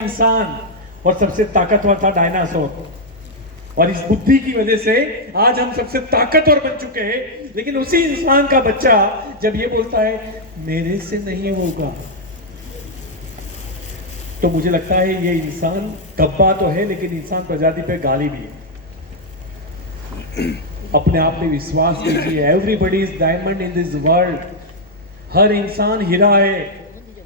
इंसान और सबसे ताकतवर था डायनासोर। और इस बुद्धि की वजह से आज हम सबसे ताकतवर बन चुके हैं। लेकिन उसी इंसान का बच्चा जब ये बोलता है मेरे से नहीं होगा, तो मुझे लगता है ये इंसान कब्बा तो है लेकिन इंसान प्रजाति पे गाली भी है। अपने आप में विश्वास कीजिए। Everybody is diamond in this world. हर इंसान हीरा है,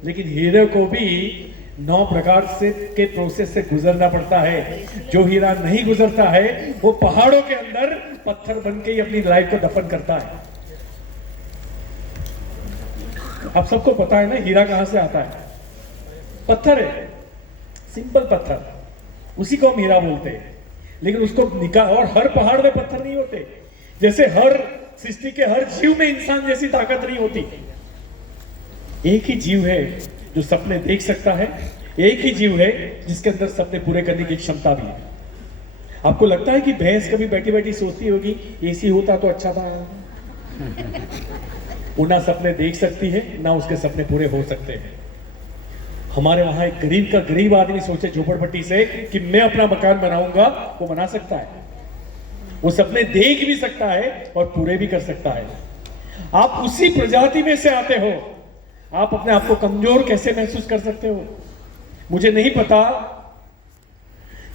लेकिन हीरे को भी 9 प्रकार से के प्रोसेस से गुजरना पड़ता है। जो हीरा नहीं गुजरता है वो पहाड़ों के अंदर पत्थर बन के ही अपनी लाइफ को दफन करता है। आप सबको पता है ना हीरा कहां से आता है? पत्थर है, सिंपल पत्थर, उसी को हम हीरा बोलते हैं। लेकिन उसको निकाल, और हर पहाड़ में पत्थर नहीं होते। जैसे हर सृष्टि के हर जीव में इंसान जैसी ताकत नहीं होती। एक ही जीव है जो सपने देख सकता है, एक ही जीव है जिसके अंदर सपने पूरे करने की क्षमता भी है। आपको लगता है कि भैंस कभी बैठी बैठी सोचती होगी एसी होता तो अच्छा था? वो ना सपने देख सकती है ना उसके सपने पूरे हो सकते हैं। हमारे वहां एक गरीब का गरीब आदमी सोचे झोपड़पट्टी से कि मैं अपना मकान बनाऊंगा, वो बना सकता है। वो सपने देख भी सकता है और पूरे भी कर सकता है। आप उसी प्रजाति में से आते हो। आप अपने आप को कमजोर कैसे महसूस कर सकते हो? मुझे नहीं पता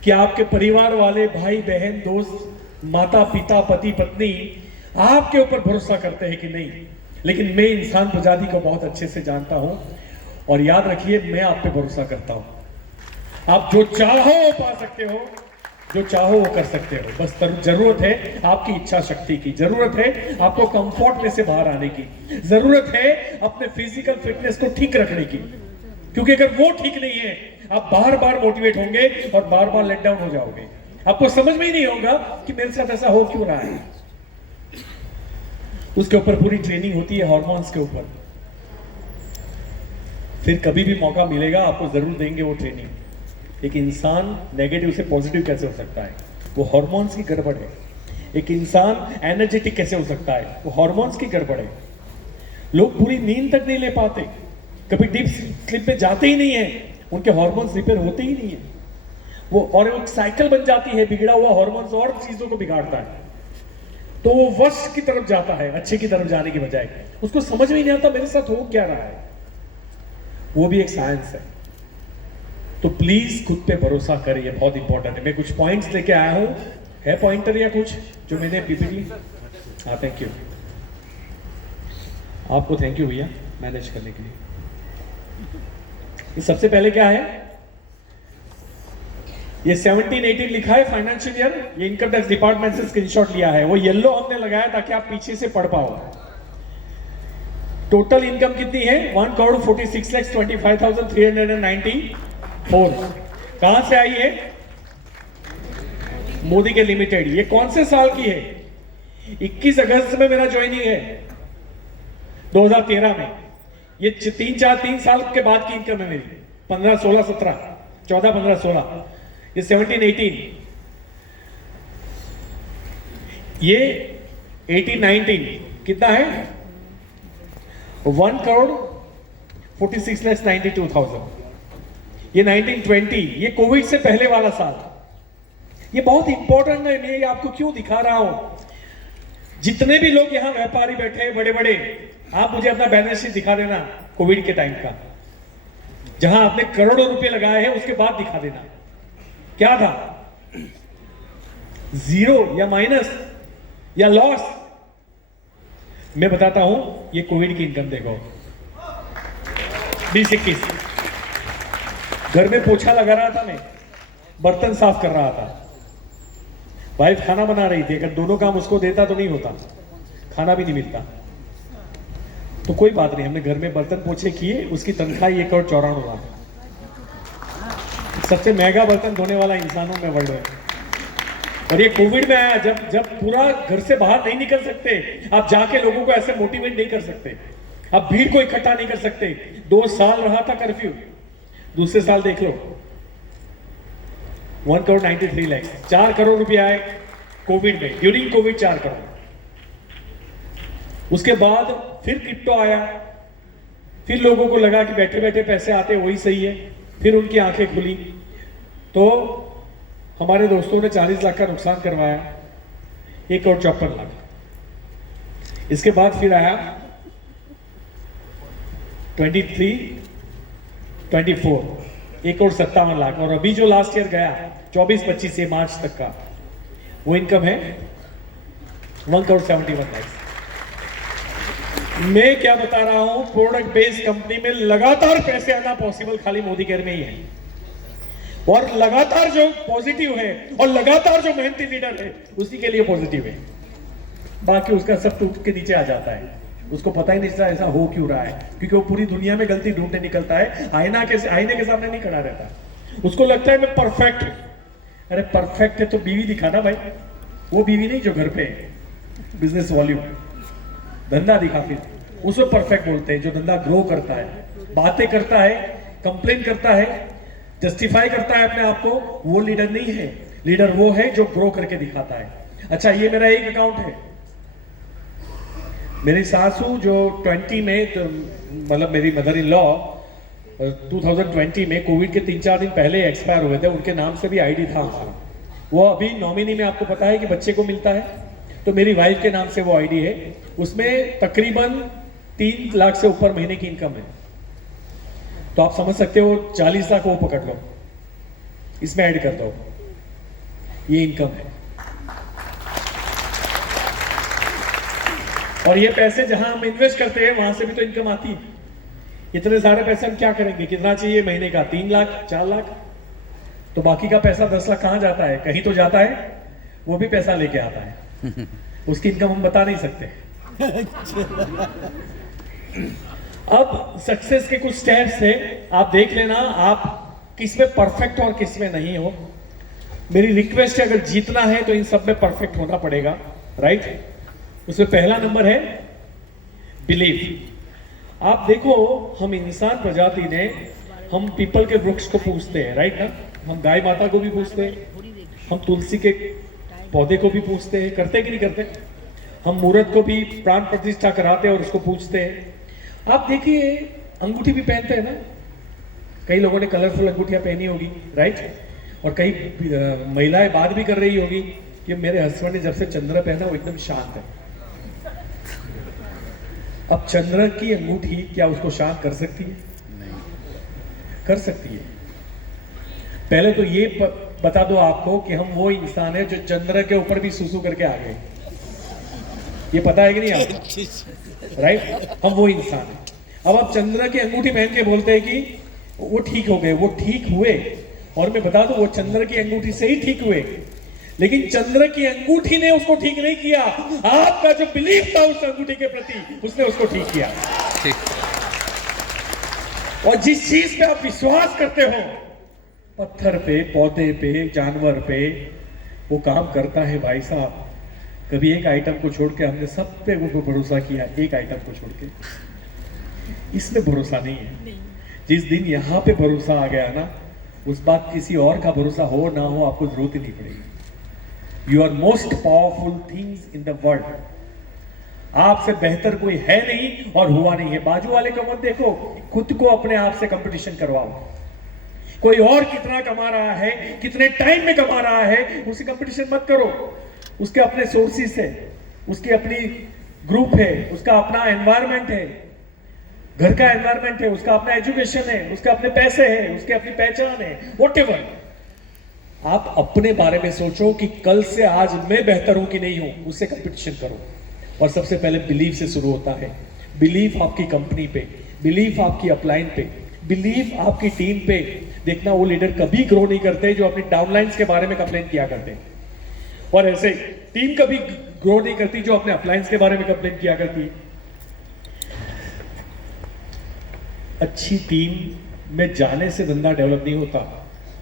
कि आपके परिवार वाले, भाई बहन, दोस्त, माता पिता, पति पत्नी आपके ऊपर भरोसा करते हैं कि नहीं, लेकिन मैं इंसान प्रजाति को बहुत अच्छे से जानता हूं। और याद रखिए, मैं आप पे भरोसा करता हूं। आप जो चाहो वो पा सकते हो, जो चाहो वो कर सकते हो। बस जरूरत है आपकी इच्छा शक्ति की, जरूरत है आपको कंफर्ट में से बाहर आने की, जरूरत है अपने फिजिकल फिटनेस को ठीक रखने की। क्योंकि अगर वो ठीक नहीं है, आप बार बार मोटिवेट होंगे और बार बार लेट डाउन हो जाओगे। आपको समझ में ही नहीं होगा कि मेरे साथ ऐसा हो क्यों रहा है। उसके ऊपर पूरी ट्रेनिंग होती है, हार्मोन्स के ऊपर। फिर कभी भी मौका मिलेगा आपको जरूर देंगे वो ट्रेनिंग। एक इंसान नेगेटिव से पॉजिटिव कैसे हो सकता है? वो हार्मोन्स की गड़बड़ है। एक इंसान एनर्जेटिक कैसे हो सकता है? वो हार्मोन्स की गड़बड़ है। लोग पूरी नींद तक नहीं ले पाते, कभी डीप स्लीप में जाते ही नहीं है, उनके हार्मोन्स रिपेयर होते ही नहीं है। वो और एक साइकिल बन जाती है, बिगड़ा हुआ हार्मोन्स और चीजों को बिगाड़ता है। तो वो वश की तरफ जाता है, अच्छे की तरफ जाने की बजाय। उसको समझ में ही नहीं आता मेरे साथ हो क्या रहा है। वो भी एक साइंस है। तो प्लीज खुद पे भरोसा करिए, बहुत इंपॉर्टेंट है। मैं कुछ पॉइंट्स लेके आया हूं, है पॉइंटर या कुछ जो मैंने पीपीटी। हाँ, थैंक यू। आपको थैंक यू भैया मैनेज करने के लिए। सबसे पहले क्या है, ये 17-18 लिखा है फाइनेंशियल ईयर। ये इनकम टैक्स डिपार्टमेंट से स्क्रीनशॉट लिया है। वो येलो हमने लगाया ताकि आप पीछे से पढ़ पाओ। टोटल इनकम कितनी है? 1,46,25,394। कहां से आई है? मोदी के लिमिटेड। ये कौन से साल की है? 21 अगस्त में मेरा ज्वाइनिंग है, 2013 में। ये 3 साल के बाद की इनकम है मेरी। 15, 16, 17, 14, 15, 16। ये 17-18, ये 18-19 कितना है? 1,46,92,000। ये 19-20, ये कोविड से पहले वाला साल। ये बहुत इंपॉर्टेंट है। मैं ये आपको क्यों दिखा रहा हूं? जितने भी लोग यहां व्यापारी बैठे हैं बड़े बड़े, आप मुझे अपना बैलेंस शीट दिखा देना कोविड के टाइम का। जहां आपने करोड़ों रुपए लगाए हैं उसके बाद दिखा देना क्या था, जीरो या माइनस या लॉस। मैं बताता हूं, ये कोविड की इनकम देखो। 20-21 घर में पोछा लगा रहा था, मैं बर्तन साफ कर रहा था, वाइफ खाना बना रही थी। अगर दोनों काम उसको देता तो नहीं होता, खाना भी नहीं मिलता। तो कोई बात नहीं, हमने घर में बर्तन पोछे किए, उसकी तनख्वाह 1,94 लाख। सबसे महंगा बर्तन धोने वाला इंसानों में वर्ल्ड है। और ये कोविड में आया, जब पूरा घर से बाहर नहीं निकल सकते, आप जाके लोगों को ऐसे मोटिवेट नहीं कर सकते, आप भीड़ को इकट्ठा नहीं कर सकते। 2 साल रहा था कर्फ्यू, दूसरे साल देख लो 1,93,00,000, 4 करोड़ रुपया आए कोविड में, ड्यूरिंग कोविड 4 करोड़। उसके बाद फिर क्रिप्टो आया, फिर लोगों को लगा कि बैठे बैठे पैसे आते वही सही है, फिर उनकी आंखें खुली तो हमारे दोस्तों ने 40 लाख का नुकसान करवाया, 1,54,00,000। इसके बाद फिर आया 23, 24, 1,57,00,000। और अभी जो लास्ट ईयर गया 24-25 मार्च तक का, वो इनकम है 1,71,00,000। मैं क्या बता रहा हूं, प्रोडक्ट बेस्ड कंपनी में लगातार पैसे आना पॉसिबल खाली मोदी केयर में ही है। और लगातार जो पॉजिटिव है और लगातार जो मेहनती लीडर है उसी के लिए पॉजिटिव है, बाकी उसका सब टूट के नीचे आ जाता है। उसको पता ही नहीं चलता ऐसा हो क्यों रहा है, क्योंकि वो पूरी दुनिया में गलती ढूंढने निकलता है, आईने के सामने नहीं खड़ा रहता। उसको लगता है मैं परफेक्ट हूं। अरे परफेक्ट है तो बीवी दिखा ना भाई, वो बीवी नहीं जो घर पे है। बिजनेस वॉल्यूम, धंधा दिखा, फिर उसको परफेक्ट बोलते हैं। जो धंधा ग्रो करता है, बातें करता है, कंप्लेन करता है, जस्टिफाई करता है अपने आप को, वो लीडर नहीं है। लीडर वो है जो ग्रो करके दिखाता है। अच्छा, ये मेरा एक अकाउंट है। मेरी सासू जो 20 में तो, मतलब मेरी मदर इन लॉ 2020 में कोविड के 3-4 दिन पहले एक्सपायर हुए थे, उनके नाम से भी आईडी था हमारा। वो अभी नॉमिनी में आपको पता है कि बच्चे को मिलता है, तो मेरी वाइफ के नाम से वो आईडी है। उसमें तकरीबन 3 लाख से ऊपर महीने की इनकम है। तो आप समझ सकते हो 40 लाख वो पकड़ लो, इसमें ऐड कर दो, ये इनकम है। और ये पैसे जहां हम इन्वेस्ट करते हैं वहां से भी तो इनकम आती है। इतने सारे पैसे हम क्या करेंगे? कितना चाहिए महीने का? 3 लाख 4 लाख। तो बाकी का पैसा 10 लाख कहां जाता है? कहीं तो जाता है, वो भी पैसा लेके आता है। उसकी इनकम हम बता नहीं सकते। अब सक्सेस के कुछ स्टेप्स है, आप देख लेना आप किस में परफेक्ट और किस में नहीं हो। मेरी रिक्वेस्ट है, अगर जीतना है तो इन सब में परफेक्ट होना पड़ेगा, राइट? उसमें पहला नंबर है बिलीव। आप देखो, हम इंसान प्रजाति ने, हम पीपल के वृक्ष को पूछते हैं, राइट ना? हम गाय माता को भी पूछते हैं, हम तुलसी के पौधे को भी पूछते हैं, करते कि नहीं करते? हम मूर्त को भी प्राण प्रतिष्ठा कराते हैं और उसको पूछते हैं। आप देखिए, अंगूठी भी पहनते हैं ना, कई लोगों ने कलरफुल अंगूठियां पहनी होगी, राइट? और कई महिलाएं बात भी कर रही होगी कि मेरे हस्बैंड ने जब से चंद्र पहना वो एकदम शांत है। अब चंद्र की अंगूठी क्या उसको शांत कर सकती है? नहीं कर सकती है। पहले तो ये बता दो आपको कि हम वो इंसान है जो चंद्र के ऊपर भी सुसु करके आ गए। ये पता है कि नहीं आपको? राइट? हम वो इंसान है। अब आप चंद्र की अंगूठी पहन के बोलते हैं कि वो ठीक हो गए, वो ठीक हुए। और मैं बता दूं, वो चंद्र की अंगूठी से ही ठीक हुए, लेकिन चंद्र की अंगूठी ने उसको ठीक नहीं किया। आपका जो बिलीव था उस अंगूठी के प्रति, उसने उसको ठीक किया। और जिस चीज पे आप विश्वास करते हो, पत्थर पे, पौधे पे, जानवर पे, वो काम करता है भाई साहब। कभी एक आइटम को छोड़ के हमने सब पे वो भरोसा किया, एक आइटम को छोड़ के। इसमें भरोसा नहीं है। जिस दिन यहाँ पे भरोसा आ गया ना, उस बात किसी और का भरोसा हो ना हो आपको जरूरत ही नहीं पड़ेगी। You are most powerful things in the world. आपसे बेहतर कोई है नहीं और हुआ नहीं है। बाजू वाले को मत देखो, खुद को अपने आप से कंपटीशन करवाओ। कोई और कितना कमा रहा है, कितने टाइम में कमा रहा है, उससे कंपटीशन मत करो। उसके अपने सोर्सेस है, उसकी अपनी ग्रुप है, उसका अपना एनवायरनमेंट है, घर का एनवायरनमेंट है, उसका अपना एजुकेशन है, उसके अपने पैसे हैं, उसके अपनी पहचान है, व्हाटएवर। आप अपने बारे में सोचो कि कल से आज मैं बेहतर हूं कि नहीं हूं, उससे कंपटीशन करो। और सबसे पहले बिलीव से शुरू होता है। बिलीव आपकी कंपनी पे, बिलीव आपकी अपलाइन पे, बिलीव आपकी टीम पे। देखना, वो लीडर कभी ग्रो नहीं करते जो अपनी डाउनलाइंस के बारे में कंप्लेन किया करते हैं, और ऐसे टीम कभी ग्रो नहीं करती जो अपने अपलाइंस के बारे में कंप्लेन किया करती है। अच्छी टीम में जाने से धंधा डेवलप नहीं होता,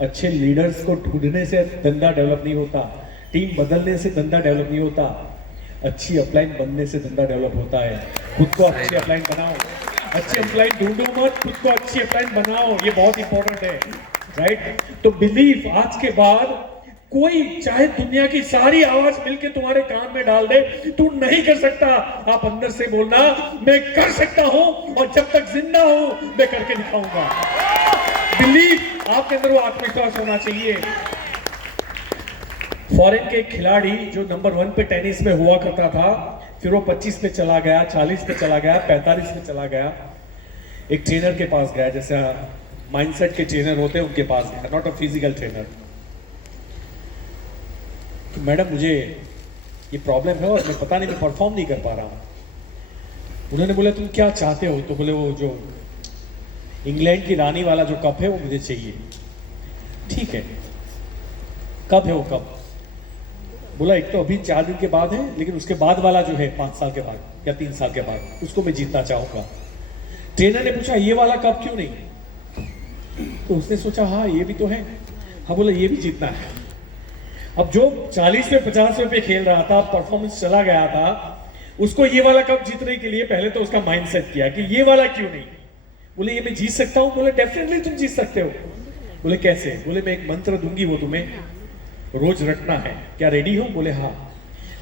अच्छे लीडर्स को ढूंढने से धंधा डेवलप नहीं होता, टीम बदलने से धंधा डेवलप नहीं होता, अच्छी अपलाइन बनने से धंधा डेवलप होता है। खुद को अच्छी अपलाइन बनाओ, अच्छी अपलाइन ढूंढो मत, खुद को अच्छी अपलाइन बनाओ, ये बहुत इंपॉर्टेंट है, राइट? तो बिलीव, आज के बाद कोई चाहे दुनिया की सारी आवाज मिलके तुम्हारे कान में डाल दे, तू नहीं कर सकता, आप अंदर से बोलना मैं कर सकता हूं, और जब तक जिंदा हूं मैं करके दिखाऊंगा। बिलीव आपके अंदर वो आत्मविश्वास होना चाहिए। फॉरेन के खिलाड़ी जो नंबर 1 पे टेनिस में हुआ करता था, फिर वो 25 पे चला गया, 40 पे चला गया, 45 पे चला गया, एक ट्रेनर के पास गया, जैसे माइंडसेट के ट्रेनर होते हैं उनके पास गया, नॉट अ फिजिकल ट्रेनर। तो मैडम मुझे ये प्रॉब्लम है और मैं पता नहीं मैं परफॉर्म नहीं कर पा रहा हूँ। उन्होंने बोला तुम क्या चाहते हो? तो बोले वो जो इंग्लैंड की रानी वाला जो कप है वो मुझे चाहिए। ठीक है, कब है वो कप? बोला एक तो अभी 4 दिन के बाद है, लेकिन उसके बाद वाला जो है 5 साल के बाद या 3 साल के बाद, उसको मैं जीतना चाहूंगा। ट्रेनर ने पूछा ये वाला कप क्यों नहीं? तो उसने सोचा हाँ ये भी तो है, हाँ बोला ये भी जीतना है। अब जो 40 में 50 पे खेल रहा था, परफॉर्मेंस चला गया था, उसको ये वाला कप जीतने के लिए पहले तो उसका माइंडसेट किया कि ये वाला क्यों नहीं। बोले ये मैं जीत सकता हूं। बोले डेफिनेटली तुम जीत सकते हो। बोले कैसे? बोले मैं एक मंत्र दूंगी, वो तुम्हें रोज रटना है, क्या रेडी हो? बोले हाँ।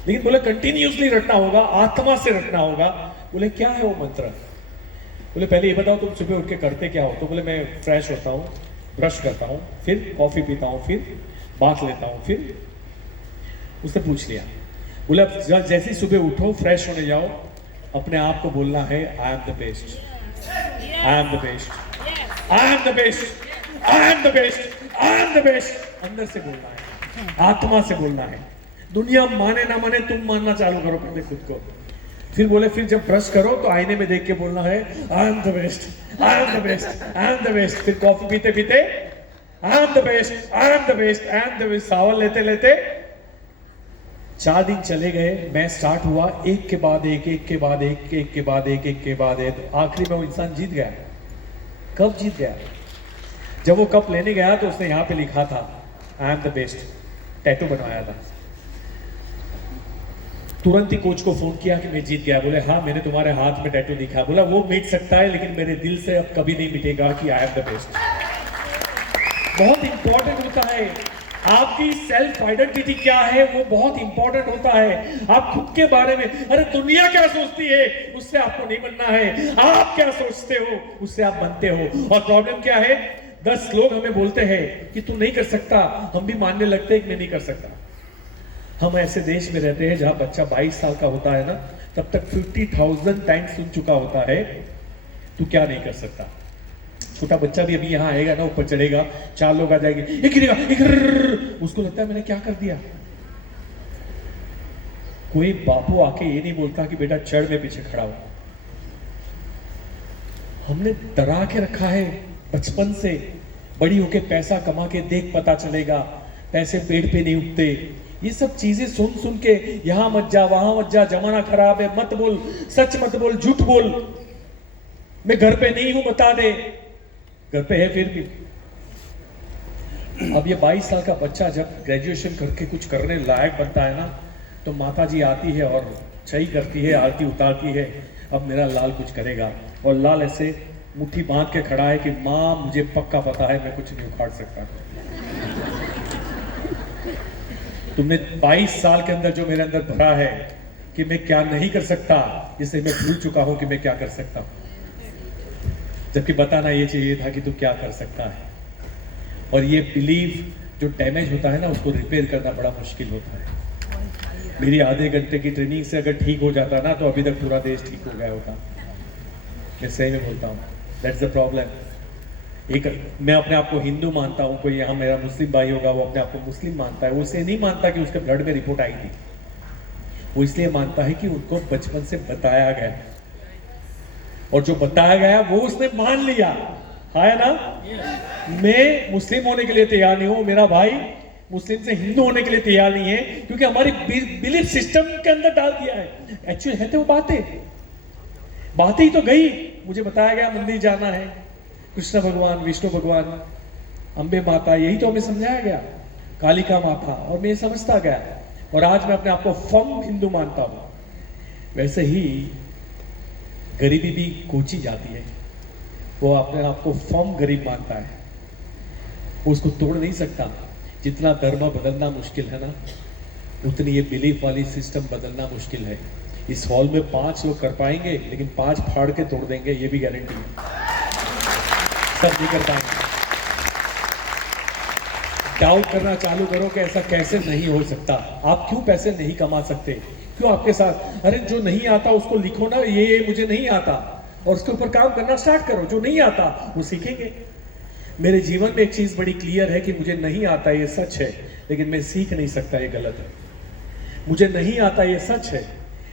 लेकिन बोले कंटिन्यूसली रटना होगा, आत्मा से रटना होगा। बोले क्या है वो मंत्र? बोले पहले ये बताओ तुम सुबह उठ के करते क्या हो? तो बोले मैं फ्रेश होता हूँ, ब्रश करता हूँ, फिर कॉफी पीता हूँ, फिर बात लेता हूँ, फिर उसने पूछ लिया। बोले अब जैसे ही सुबह उठो, फ्रेश होने जाओ, अपने आप को बोलना है I am the best, I am the best, I am the best, I am the best, I am the best. अंदर से बोलना है, आत्मा से बोलना है। दुनिया माने ना माने, तुम मानना चालू करो पहले खुद को। फिर बोले फिर जब ब्रश करो तो आईने में देख के बोलना है I am the best, I am the best, I am the best. फिर कॉफी पीते पीते I am the best, I am the best, I am the best. सावन लेते लेते 4 दिन चले गए, मैं स्टार्ट हुआ, एक के बाद एक, एक के बाद एक, एक के बाद एक, एक के बाद एक। आखिरी में वो इंसान जीत गया। कब जीत गया? जब वो कप लेने गया तो उसने यहाँ पे लिखा था आई एम द बेस्ट, टैटू बनवाया था। तुरंत ही कोच को फोन किया कि मैं जीत गया। बोले हाँ मैंने तुम्हारे हाथ में टैटू दिखा। बोला वो मिट सकता है लेकिन मेरे दिल से अब कभी नहीं मिटेगा कि आई एम द बेस्ट। बहुत इंपॉर्टेंट होता है आपकी सेल्फ आइडेंटिटी क्या है, वो बहुत इंपॉर्टेंट होता है। आप खुद के बारे में, अरे दुनिया क्या सोचती है उससे आपको नहीं बनना है, आप क्या सोचते हो उससे आप बनते हो। और प्रॉब्लम क्या है, 10 लोग हमें बोलते हैं कि तू नहीं कर सकता, हम भी मानने लगते हैं कि मैं नहीं कर सकता। हम ऐसे देश में रहते हैं जहां बच्चा 22 साल का होता है ना, तब तक 50,000 टाइम्स सुन चुका होता है तू क्या नहीं कर सकता। छोटा बच्चा भी अभी यहाँ आएगा ना, ऊपर चढ़ेगा, 4 लोग आ जाएंगे, उसको लगता है मैंने क्या कर दिया। कोई बापू आके ये नहीं बोलता कि बेटा चढ़ में पीछे खड़ा हो। हमने डरा के रखा है बचपन से, बड़ी होके पैसा कमा के देख पता चलेगा, पैसे पेड़ पे नहीं उगते। ये सब चीजें सुन सुन के यहां मत जा, वहां मत जा, जमाना खराब है, मत बोल, सच मत बोल, झूठ बोल, मैं घर पे नहीं हूं बता दे, घर पे है फिर भी। अब ये 22 साल का बच्चा जब ग्रेजुएशन करके कुछ करने लायक बनता है ना, तो माता जी आती है और छई करती है, आरती उतारती है, अब मेरा लाल कुछ करेगा। और लाल ऐसे मुट्ठी बांध के खड़ा है कि माँ मुझे पक्का पता है मैं कुछ नहीं उखाड़ सकता। तुमने 22 साल के अंदर जो मेरे अंदर भरा है कि मैं क्या नहीं कर सकता, जिसे मैं भूल चुका हूं कि मैं क्या कर सकता हूं। जबकि बताना ये चाहिए था कि तू क्या कर सकता है। और ये बिलीव जो डैमेज होता है ना, उसको रिपेयर करना बड़ा मुश्किल होता है। मेरी आधे घंटे की ट्रेनिंग से अगर ठीक हो जाता ना, तो अभी तक पूरा देश ठीक हो गया होता। मैं सही में बोलता हूँ, दैट्स द प्रॉब्लम। एक मैं अपने आप को हिंदू मानता हूँ, कोई यहाँ मेरा मुस्लिम भाई होगा वो अपने आप को मुस्लिम मानता है, वो इसे नहीं मानता कि उसके ब्लड में रिपोर्ट आई थी, वो इसलिए मानता है कि उनको बचपन से बताया गया, और जो बताया गया वो उसने मान लिया है ना। मैं मुस्लिम होने के लिए तैयार नहीं हूं, मेरा भाई मुस्लिम से हिंदू होने के लिए तैयार नहीं है, क्योंकि हमारी बिलीफ सिस्टम के अंदर डाल दिया है। एक्चुअली है तो वो बातें ही तो गई। मुझे बताया गया मंदिर जाना है, कृष्ण भगवान, विष्णु भगवान, अंबे माता, यही तो हमें समझाया गया, कालिका माता, और मैं ये समझता गया, और आज मैं अपने आप को फर्म हिंदू मानता हूं। वैसे ही गरीबी भी कोची जाती है, वो अपने आप को फर्म गरीब मानता है, वो उसको तोड़ नहीं सकता। जितना धर्म बदलना मुश्किल है ना, उतनी ये बिलीफ वाली सिस्टम बदलना मुश्किल है। इस हॉल में 5 लोग कर पाएंगे, लेकिन 5 फाड़ के तोड़ देंगे, ये भी गारंटी है, सब नहीं कर पाएंगे। डाउट करना चालू करो कि ऐसा कैसे नहीं हो सकता, आप क्यों पैसे नहीं कमा सकते, क्यों आपके साथ, अरे जो नहीं आता उसको लिखो ना, ये मुझे नहीं आता, और उसके ऊपर काम करना स्टार्ट करो। जो नहीं आता वो सीखेंगे। मेरे जीवन में एक चीज बड़ी क्लियर है कि मुझे नहीं आता ये सच है, लेकिन मैं सीख नहीं सकता ये गलत है। मुझे नहीं आता ये सच है,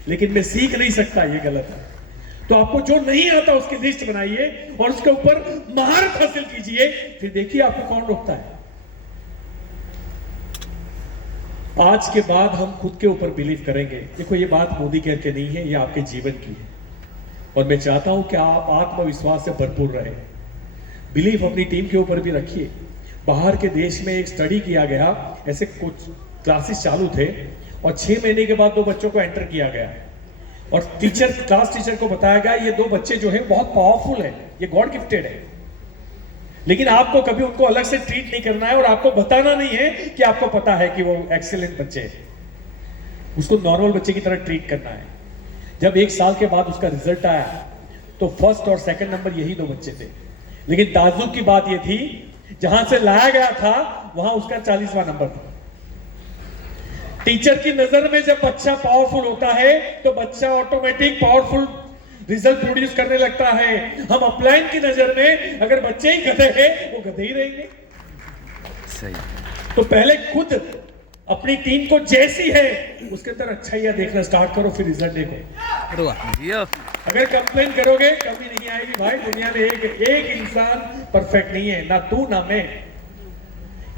लेकिन मैं सीख नहीं सकता ये गलत है। तो आपको जो नहीं आता उसकी लिस्ट बनाइए और उसके ऊपर महारत हासिल कीजिए, फिर देखिए आपको कौन रोकता है। आज के बाद हम खुद के ऊपर बिलीव करेंगे। देखो ये बात मोदी कह के नहीं है, ये आपके जीवन की है, और मैं चाहता हूं कि आप आत्मविश्वास से भरपूर रहे। बिलीव अपनी टीम के ऊपर भी रखिए। बाहर के देश में एक स्टडी किया गया, ऐसे कुछ क्लासेस चालू थे और 6 महीने के बाद 2 बच्चों को एंटर किया गया और क्लास टीचर को बताया गया ये 2 बच्चे जो है बहुत पावरफुल है, ये गॉड गिफ्टेड है, लेकिन आपको कभी उनको अलग से ट्रीट नहीं करना है और आपको बताना नहीं है कि आपको पता है कि वो एक्सीलेंट बच्चे हैं। उसको नॉर्मल बच्चे की तरह ट्रीट करना है। जब 1 साल के बाद उसका रिजल्ट आया तो फर्स्ट और सेकंड नंबर यही 2 बच्चे थे, लेकिन ताज्जुब की बात यह थी जहां से लाया गया था वहां उसका 40वां नंबर था। टीचर की नजर में जब बच्चा पावरफुल होता है तो बच्चा ऑटोमेटिक पावरफुल रिजल्ट प्रोड्यूस करने लगता है। हम अपलाइन की नजर में अगर बच्चे ही गधे हैं, वो गधे ही रहेंगे। सही। तो पहले खुद अपनी टीम को जैसी है उसके अंदर अच्छाइयां देखना स्टार्ट करो, फिर रिजल्ट देखो। अगर कंप्लेन करोगे कभी नहीं आएगी भाई। दुनिया में एक इंसान परफेक्ट नहीं है, ना तू ना मैं।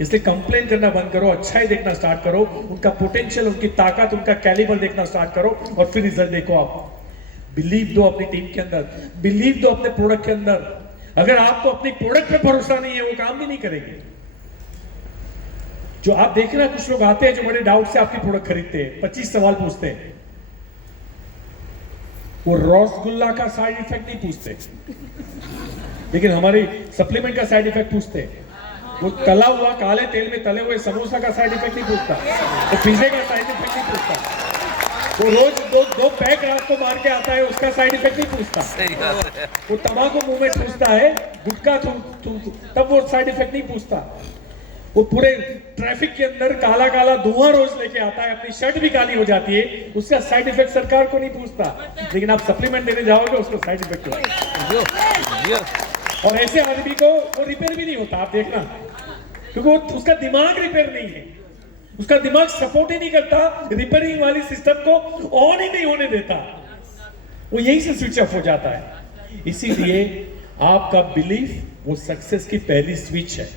इसलिए कंप्लेन करना बंद करो, अच्छाई देखना स्टार्ट करो, उनका पोटेंशियल, उनकी ताकत, उनका कैलिबर देखना स्टार्ट करो और फिर रिजल्ट देखो। आप बिलीव दो अपनी टीम के अंदर, बिलीव दो अपने प्रोडक्ट के अंदर। अगर आपको अपनी प्रोडक्ट पे भरोसा नहीं है वो काम भी नहीं करेंगे। जो आप देखना, कुछ लोग आते हैं जो बड़े डाउट से आपकी प्रोडक्ट खरीदते हैं, 25 सवाल पूछते हैं। वो रसगुल्ला का साइड इफेक्ट नहीं पूछते, लेकिन हमारी सप्लीमेंट का साइड इफेक्ट पूछते हैं। वो तला हुआ काले तेल में तले हुए समोसा का साइड इफेक्ट नहीं पूछता, वो पिज्जे का साइड इफेक्ट नहीं पूछता, वो रोज दो पैक रात को मार के आता है उसका साइड इफेक्ट नहीं पूछता, वो तंबाकू मुंह में ठूसता है, गुटखा तब वो साइड इफेक्ट नहीं पूछता। वो पूरे ट्रैफिक के अंदर काला काला धुआं रोज लेके आता है, अपनी शर्ट भी काली हो जाती है, उसका साइड इफेक्ट सरकार को नहीं पूछता, लेकिन आप सप्लीमेंट देने जाओगे उसको साइड इफेक्ट होगा। और ऐसे आदमी को वो रिपेयर भी नहीं होता, आप देखना, क्योंकि वो उसका दिमाग रिपेयर नहीं है, उसका दिमाग सपोर्ट ही नहीं करता, रिपेयरिंग वाली सिस्टम को ऑन ही नहीं होने देता, वो यहीं से स्विच ऑफ हो जाता है। इसीलिए आपका बिलीफ वो सक्सेस की पहली स्विच है।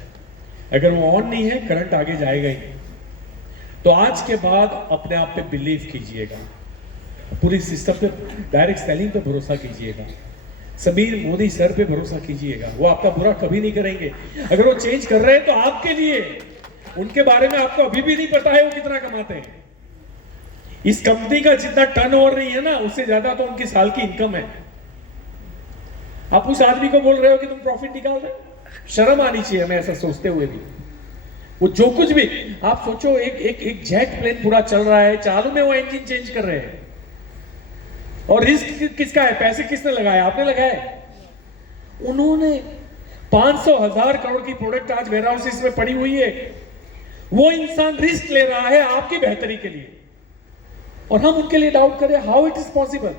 अगर वो ऑन नहीं है करंट आगे जाएगा ही। तो आज के बाद अपने आप पे बिलीव कीजिएगा, पूरी सिस्टम पे, डायरेक्ट सेलिंग पे भरोसा कीजिएगा, समीर मोदी सर पे भरोसा कीजिएगा, वो आपका बुरा कभी नहीं करेंगे। अगर वो चेंज कर रहे हैं तो आपके लिए, उनके बारे में आपको अभी भी नहीं पता है वो कितना कमाते हैं। इस कंपनी का जितना टर्नओवर नहीं है ना, उससे ज्यादा तो उनकी साल की इनकम है। आप उस आदमी को बोल रहे हो कि तुम प्रॉफिट निकाल रहे हो, शर्म आनी चाहिए हमें ऐसा सोचते हुए भी। वो जो कुछ भी आप सोचो, एक जेट प्लेन पूरा चल रहा है, चालू में वो इंजन चेंज कर रहे हैं, और रिस्क किसका है, पैसे किसने लगाया, आपने लगाया। उन्होंने 500,000 करोड़ की प्रोडक्ट आज वेयर हाउसेस में पड़ी हुई है, वो इंसान रिस्क ले रहा है आपकी बेहतरी के लिए, और हम उनके लिए डाउट करें, हाउ इट इज पॉसिबल।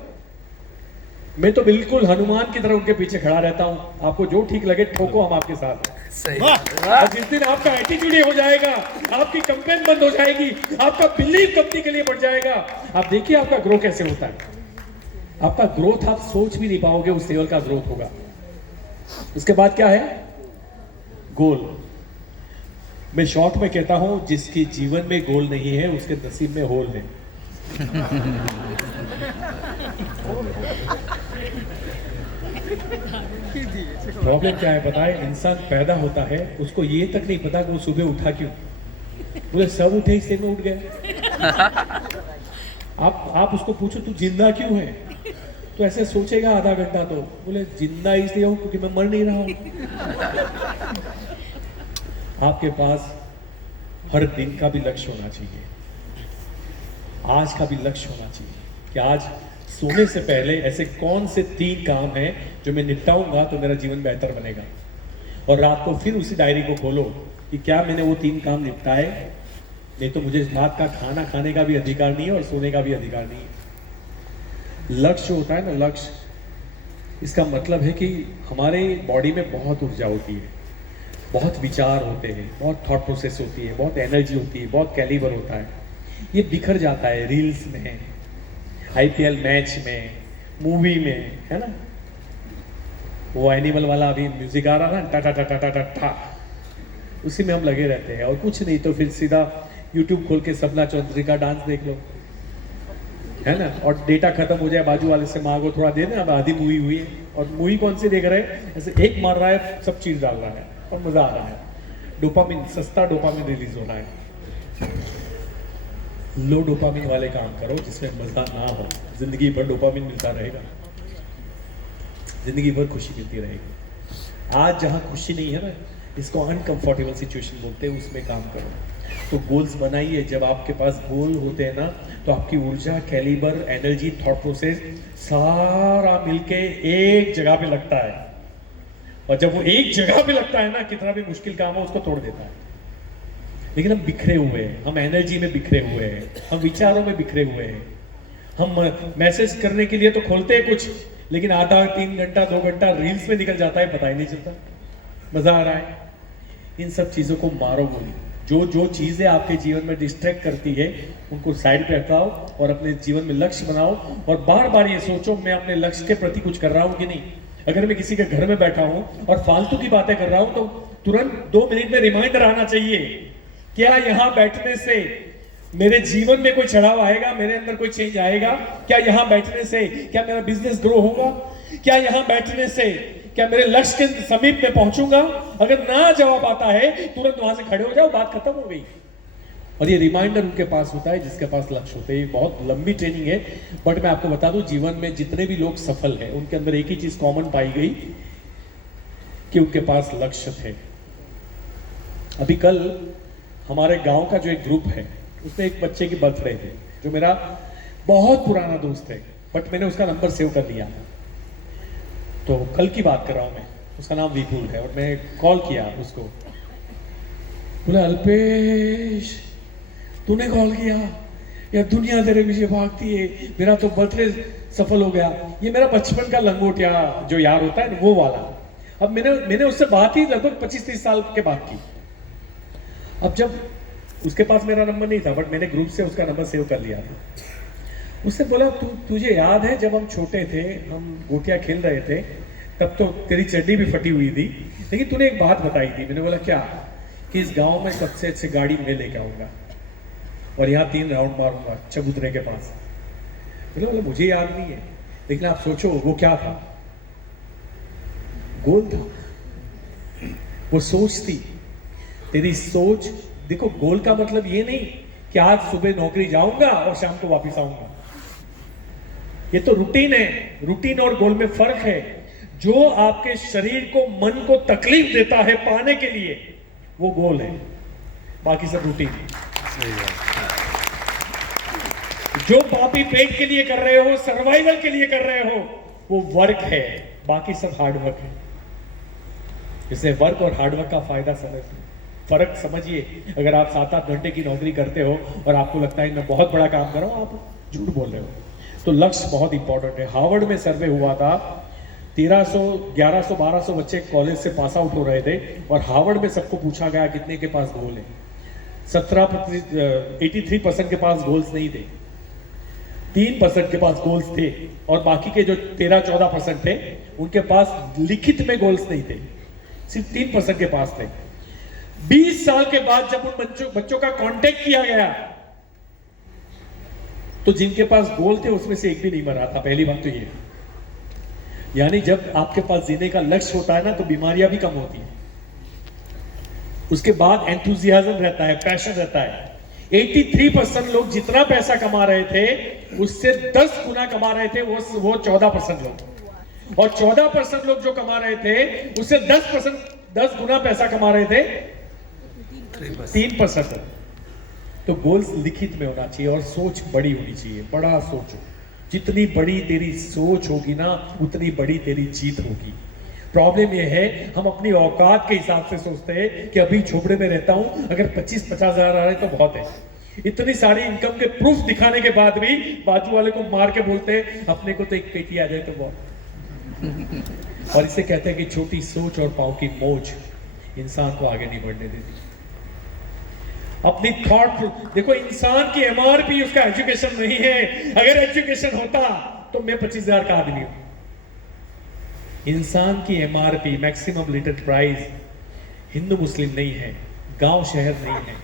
मैं तो बिल्कुल हनुमान की तरह उनके पीछे खड़ा रहता हूं। आपको जो ठीक लगे ठोको, हम आपके साथ हैं। सही। और जिस दिन आपका एटीट्यूड हो जाएगा, आपकी कंप्लेन बंद हो जाएगी, आपका बिलीव कंपनी के लिए बढ़ जाएगा, आप देखिए आपका ग्रो कैसे होता है। आपका ग्रोथ आप सोच भी नहीं पाओगे, उस लेवल का ग्रोथ होगा। उसके बाद क्या है, गोल। मैं शॉर्ट में कहता हूं, जिसके जीवन में गोल नहीं है उसके नसीब में होल है। प्रॉब्लम क्या है पता है, इंसान पैदा होता है उसको ये तक नहीं पता कि वो सुबह उठा क्यों। बोले सब उठे इसलिए मैं उठ गया। आप उसको पूछो तू जिंदा क्यों है, तो ऐसे सोचेगा आधा घंटा, तो बोले जिंदा इसलिए हूं क्योंकि मैं मर नहीं रहा हूं। आपके पास हर दिन का भी लक्ष्य होना चाहिए, आज का भी लक्ष्य होना चाहिए कि आज सोने से पहले ऐसे कौन से 3 काम हैं जो मैं निपटाऊंगा तो मेरा जीवन बेहतर बनेगा। और रात को फिर उसी डायरी को खोलो कि क्या मैंने वो 3 काम निपटाए, नहीं तो मुझे रात का खाना खाने का भी अधिकार नहीं है और सोने का भी अधिकार नहीं है। लक्ष्य होता है ना, लक्ष्य, इसका मतलब है कि हमारे बॉडी में बहुत ऊर्जा होती है, बहुत विचार होते हैं, बहुत थॉट प्रोसेस होती है, बहुत एनर्जी होती है, बहुत कैलिबर होता है। ये बिखर जाता है रील्स में, आईपीएल मैच में, मूवी में, है ना। वो एनिमल वाला अभी म्यूजिक आ रहा ना, टा टा टा टा टा टा टा, उसी में हम लगे रहते हैं और कुछ नहीं तो फिर सीधा यूट्यूब खोल के सपना चौधरी का डांस देख लो, है ना। और डेटा खत्म हो जाए, बाजू वाले से मांगो थोड़ा दे देना, अब आधी मूवी हुई है। और मूवी कौन सी देख रहे हैं, ऐसे एक मार रहा है, सब चीज डाल रहा है और मजा आ रहा है। डोपामिन, सस्ता डोपामिन रिलीज हो रहा है। लो डोपामिन वाले काम करो जिसमें मजा ना हो, जिंदगी भर डोपामिन मिलता रहेगा, जिंदगी भर खुशी मिलती रहेगी। आज जहां खुशी नहीं है ना, इसको अनकंफर्टेबल सिचुएशन बोलते हैं, उसमें काम करो। तो गोल्स बनाइए। जब आपके पास गोल होते हैं ना, तो आपकी ऊर्जा, कैलिबर, एनर्जी, थॉट प्रोसेस सारा मिलके एक जगह पे लगता है। और जब वो एक जगह पे लगता है ना, कितना भी मुश्किल काम हो उसको तोड़ देता है। लेकिन हम बिखरे हुए हैं, हम एनर्जी में बिखरे हुए हैं, हम विचारों में बिखरे हुए हैं। हम मैसेज करने के लिए तो खोलते हैं कुछ, लेकिन आधा 3 घंटा 2 घंटा रील्स में निकल जाता है, पता ही नहीं चलता। मजा आ रहा है। इन सब चीजों को मारो गोली। जो चीजें आपके जीवन में डिस्ट्रैक्ट करती है, उनको साइड पे हटाओ और अपने जीवन में लक्ष्य बनाओ। और बार बार ये सोचो, मैं अपने लक्ष्य के प्रति कुछ कर रहा हूं कि नहीं। अगर मैं किसी के घर में बैठा हूं और फालतू की बातें कर रहा हूं, तो तुरंत 2 मिनट में रिमाइंडर आना चाहिए, क्या यहां बैठने से मेरे जीवन में कोई चढ़ाव आएगा, मेरे अंदर कोई चेंज आएगा? क्या यहां बैठने से क्या मेरा बिजनेस ग्रो होगा? क्या यहां बैठने से क्या मेरे लक्ष्य के समीप में पहुंचूंगा? अगर ना जवाब आता है, तुरंत वहां से खड़े हो जाओ, बात खत्म हो गई। और ये रिमाइंडर उनके पास होता है जिसके पास लक्ष्य होते हैं। ये बहुत लंबी ट्रेनिंग है, बट मैं आपको बता दूं, जीवन में जितने भी लोग सफल हैं, उनके अंदर एक ही चीज कॉमन पाई गई कि उनके पास लक्ष्य थे। अभी कल हमारे गांव का जो एक ग्रुप है, उसमें एक बच्चे की बर्थडे थी, जो मेरा बहुत पुराना दोस्त है, बट मैंने उसका नंबर सेव कर लिया। तो कल की बात कर रहा हूं मैं, उसका नाम विपुल है। और मैं कॉल किया उसको, बोला अल्पेश तूने कॉल किया यार, दुनिया तेरे पीछे भागती है, मेरा तो बर्थडे सफल हो गया। ये मेरा बचपन का लंगोटिया जो यार होता है वो वाला। अब मैंने उससे बात ही लगभग 25-30 साल के बाद की। अब जब उसके पास मेरा नंबर नहीं था, बट मैंने ग्रुप से उसका नंबर सेव कर लिया था। उससे बोला, तुझे याद है जब हम छोटे थे, हम गोटियां खेल रहे थे, तब तो तेरी चड्डी भी फटी हुई थी, लेकिन तूने एक बात बताई थी। मैंने बोला क्या? कि इस गांव में सबसे अच्छी गाड़ी मैं लेके आऊंगा और यहाँ 3 राउंड मारूंगा चबूतरे के पास। बोला मुझे याद नहीं है, लेकिन आप सोचो वो क्या था? गोल था, वो सोच थी। तेरी सोच देखो, गोल का मतलब ये नहीं कि आज सुबह नौकरी जाऊंगा और शाम को वापस आऊंगा। ये तो रूटीन है। रूटीन और गोल में फर्क है। जो आपके शरीर को, मन को तकलीफ देता है पाने के लिए, वो गोल है, बाकी सब रूटीन। जो पापी पेट के लिए कर रहे हो, सर्वाइवल के लिए कर रहे हो, वो वर्क है, बाकी सब हार्डवर्क है। इसलिए वर्क और हार्डवर्क का फायदा फर्क समझिए। अगर आप 7-8 घंटे की नौकरी करते हो और आपको लगता है मैं बहुत बड़ा काम कर रहा हूं, आप झूठ बोल रहे हो। तो लक्ष्य बहुत इंपॉर्टेंट है। हार्वर्ड में सर्वे हुआ था, 1300, 1100, 1200 बच्चे कॉलेज से पास आउट हो रहे थे और हार्वर्ड में सबको पूछा गया कितने के पास गोल है। 83% के पास गोल्स नहीं थे, 3% के पास गोल्स थे और बाकी के जो 13-14% थे, उनके पास लिखित में गोल्स नहीं थे, सिर्फ 3% के पास थे। 20 साल के बाद जब उन बच्चों का कांटेक्ट किया गया, तो जिनके पास गोल थे उसमें से एक भी नहीं मरा था। पहली बात तो ये, यानी जब आपके पास जीने का लक्ष्य होता है ना, तो बीमारियां भी कम होती हैं। उसके बाद एंथुजियाज्म रहता है, पैशन रहता है। 83% लोग जितना पैसा कमा रहे थे, उससे 10 गुना कमा रहे थे वो 14% लोग। और 14% लोग जो कमा रहे थे, उससे 10 गुना पैसा कमा रहे थे 3%। तो गोल्स लिखित में होना चाहिए और सोच बड़ी होनी चाहिए। बड़ा सोचो, जितनी बड़ी तेरी सोच होगी ना, उतनी बड़ी तेरी जीत होगी। प्रॉब्लम यह है हम अपनी औकात के हिसाब से सोचते हैं कि अभी झोपड़े में रहता हूं, अगर 25-50 हजार आ रहे तो बहुत है। इतनी सारी इनकम के प्रूफ दिखाने के बाद भी बाजू वाले को मार के बोलते हैं अपने को तो एक पेटी आ जाए तो बहुत। और इसे कहते हैं कि छोटी सोच और पांव की मोज इंसान को आगे नहीं बढ़ने देती। अपनी थॉट देखो, इंसान की एमआरपी उसका एजुकेशन नहीं है। अगर एजुकेशन होता तो मैं 25,000 का आदमी हूं। इंसान की एमआरपी मैक्सिमम लिटरेट प्राइस हिंदू मुस्लिम नहीं है, गांव शहर नहीं है,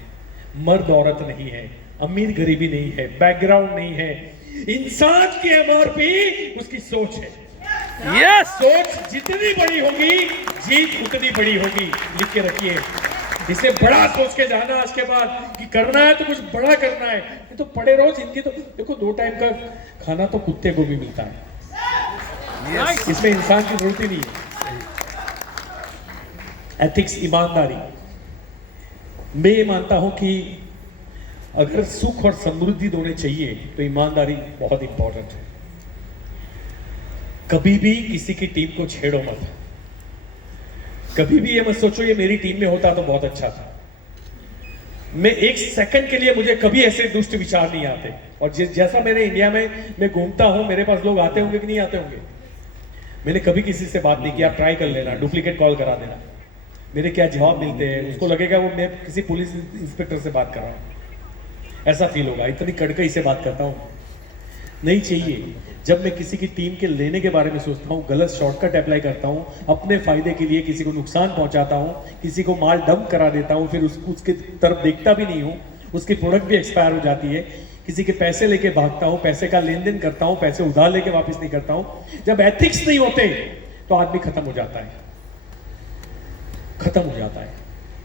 मर्द औरत नहीं है, अमीर गरीबी नहीं है, बैकग्राउंड नहीं है। इंसान की एमआरपी उसकी सोच है। यस सोच जितनी बड़ी होगी जीत उतनी बड़ी होगी। लिख के रखिए, इसे बड़ा सोच के जाना आज के बाद कि करना है तो कुछ बड़ा करना है। ये तो पड़े रहो जिंदगी, तो देखो 2 टाइम का खाना तो कुत्ते को भी मिलता है। इसमें इंसान की जरूरत ही नहीं है। एथिक्स, ईमानदारी, मैं ये मानता हूं कि अगर सुख और समृद्धि दोनों चाहिए तो ईमानदारी बहुत इंपॉर्टेंट है। कभी भी किसी की टीम को छेड़ो मत। कभी भी ये मत सोचो ये मेरी टीम में होता तो बहुत अच्छा था। मैं एक सेकंड के लिए, मुझे कभी ऐसे दुष्ट विचार नहीं आते। और जैसा मेरे इंडिया में मैं घूमता हूं, मेरे पास लोग आते होंगे कि नहीं आते होंगे, मैंने कभी किसी से बात नहीं की, आप ट्राई कर लेना, डुप्लीकेट कॉल करा देना, मेरे क्या जवाब मिलते हैं, उसको लगेगा वो मैं किसी पुलिस इंस्पेक्टर से बात कर रहा हूं, ऐसा फील होगा। इतनी कड़कई से बात करता हूं, नहीं चाहिए। जब मैं किसी की टीम के लेने के बारे में सोचता हूं, गलत शॉर्टकट अप्लाई करता हूं, अपने फायदे के लिए किसी को नुकसान पहुंचाता हूं, किसी को माल डंप करा देता हूं, फिर उसके तरफ देखता भी नहीं हूं, उसकी प्रोडक्ट भी एक्सपायर हो जाती है, किसी के पैसे लेके भागता हूं, पैसे का लेन देन करता हूं, पैसे उधार लेके वापस नहीं करता हूं। जब एथिक्स नहीं होते तो आदमी खत्म हो जाता है, खत्म हो जाता है।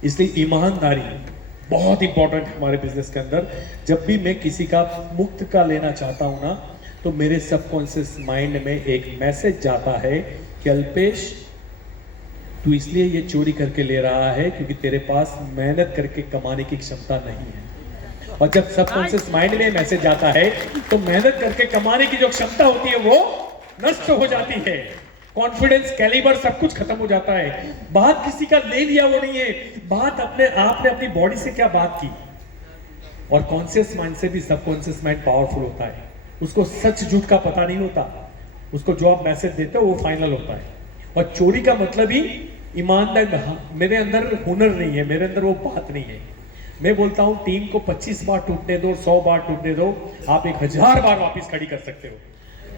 इसलिए ईमानदारी बहुत इंपॉर्टेंट है हमारे बिजनेस के अंदर। जब भी मैं किसी का मुक्त का लेना चाहता हूं ना, तो मेरे सबकॉन्शियस माइंड में एक मैसेज जाता है कि अल्पेश, तू इसलिए ये चोरी करके ले रहा है क्योंकि तेरे पास मेहनत करके कमाने की क्षमता नहीं है। और जब सबकॉन्शियस माइंड में मैसेज जाता है तो मेहनत करके कमाने की जो क्षमता होती है वो नष्ट हो जाती है। कॉन्फिडेंस, कैलिबर, सब कुछ खत्म हो जाता है। बात किसी का ले लिया वो नहीं है, बात अपने आपने अपनी बॉडी से क्या बात की। और कॉन्शियस माइंड से भी सबकॉन्शियस माइंड पावरफुल होता है। उसको सच झूठ का पता नहीं होता, उसको जो आप मैसेज देते हो वो फाइनल होता है। और चोरी का मतलब ही ईमानदार, मेरे अंदर हुनर नहीं है, मेरे अंदर वो बात नहीं है। मैं बोलता हूं टीम को 25 बार टूटने दो, 100 बार टूटने दो, आप 1000 बार वापस खड़ी कर सकते हो,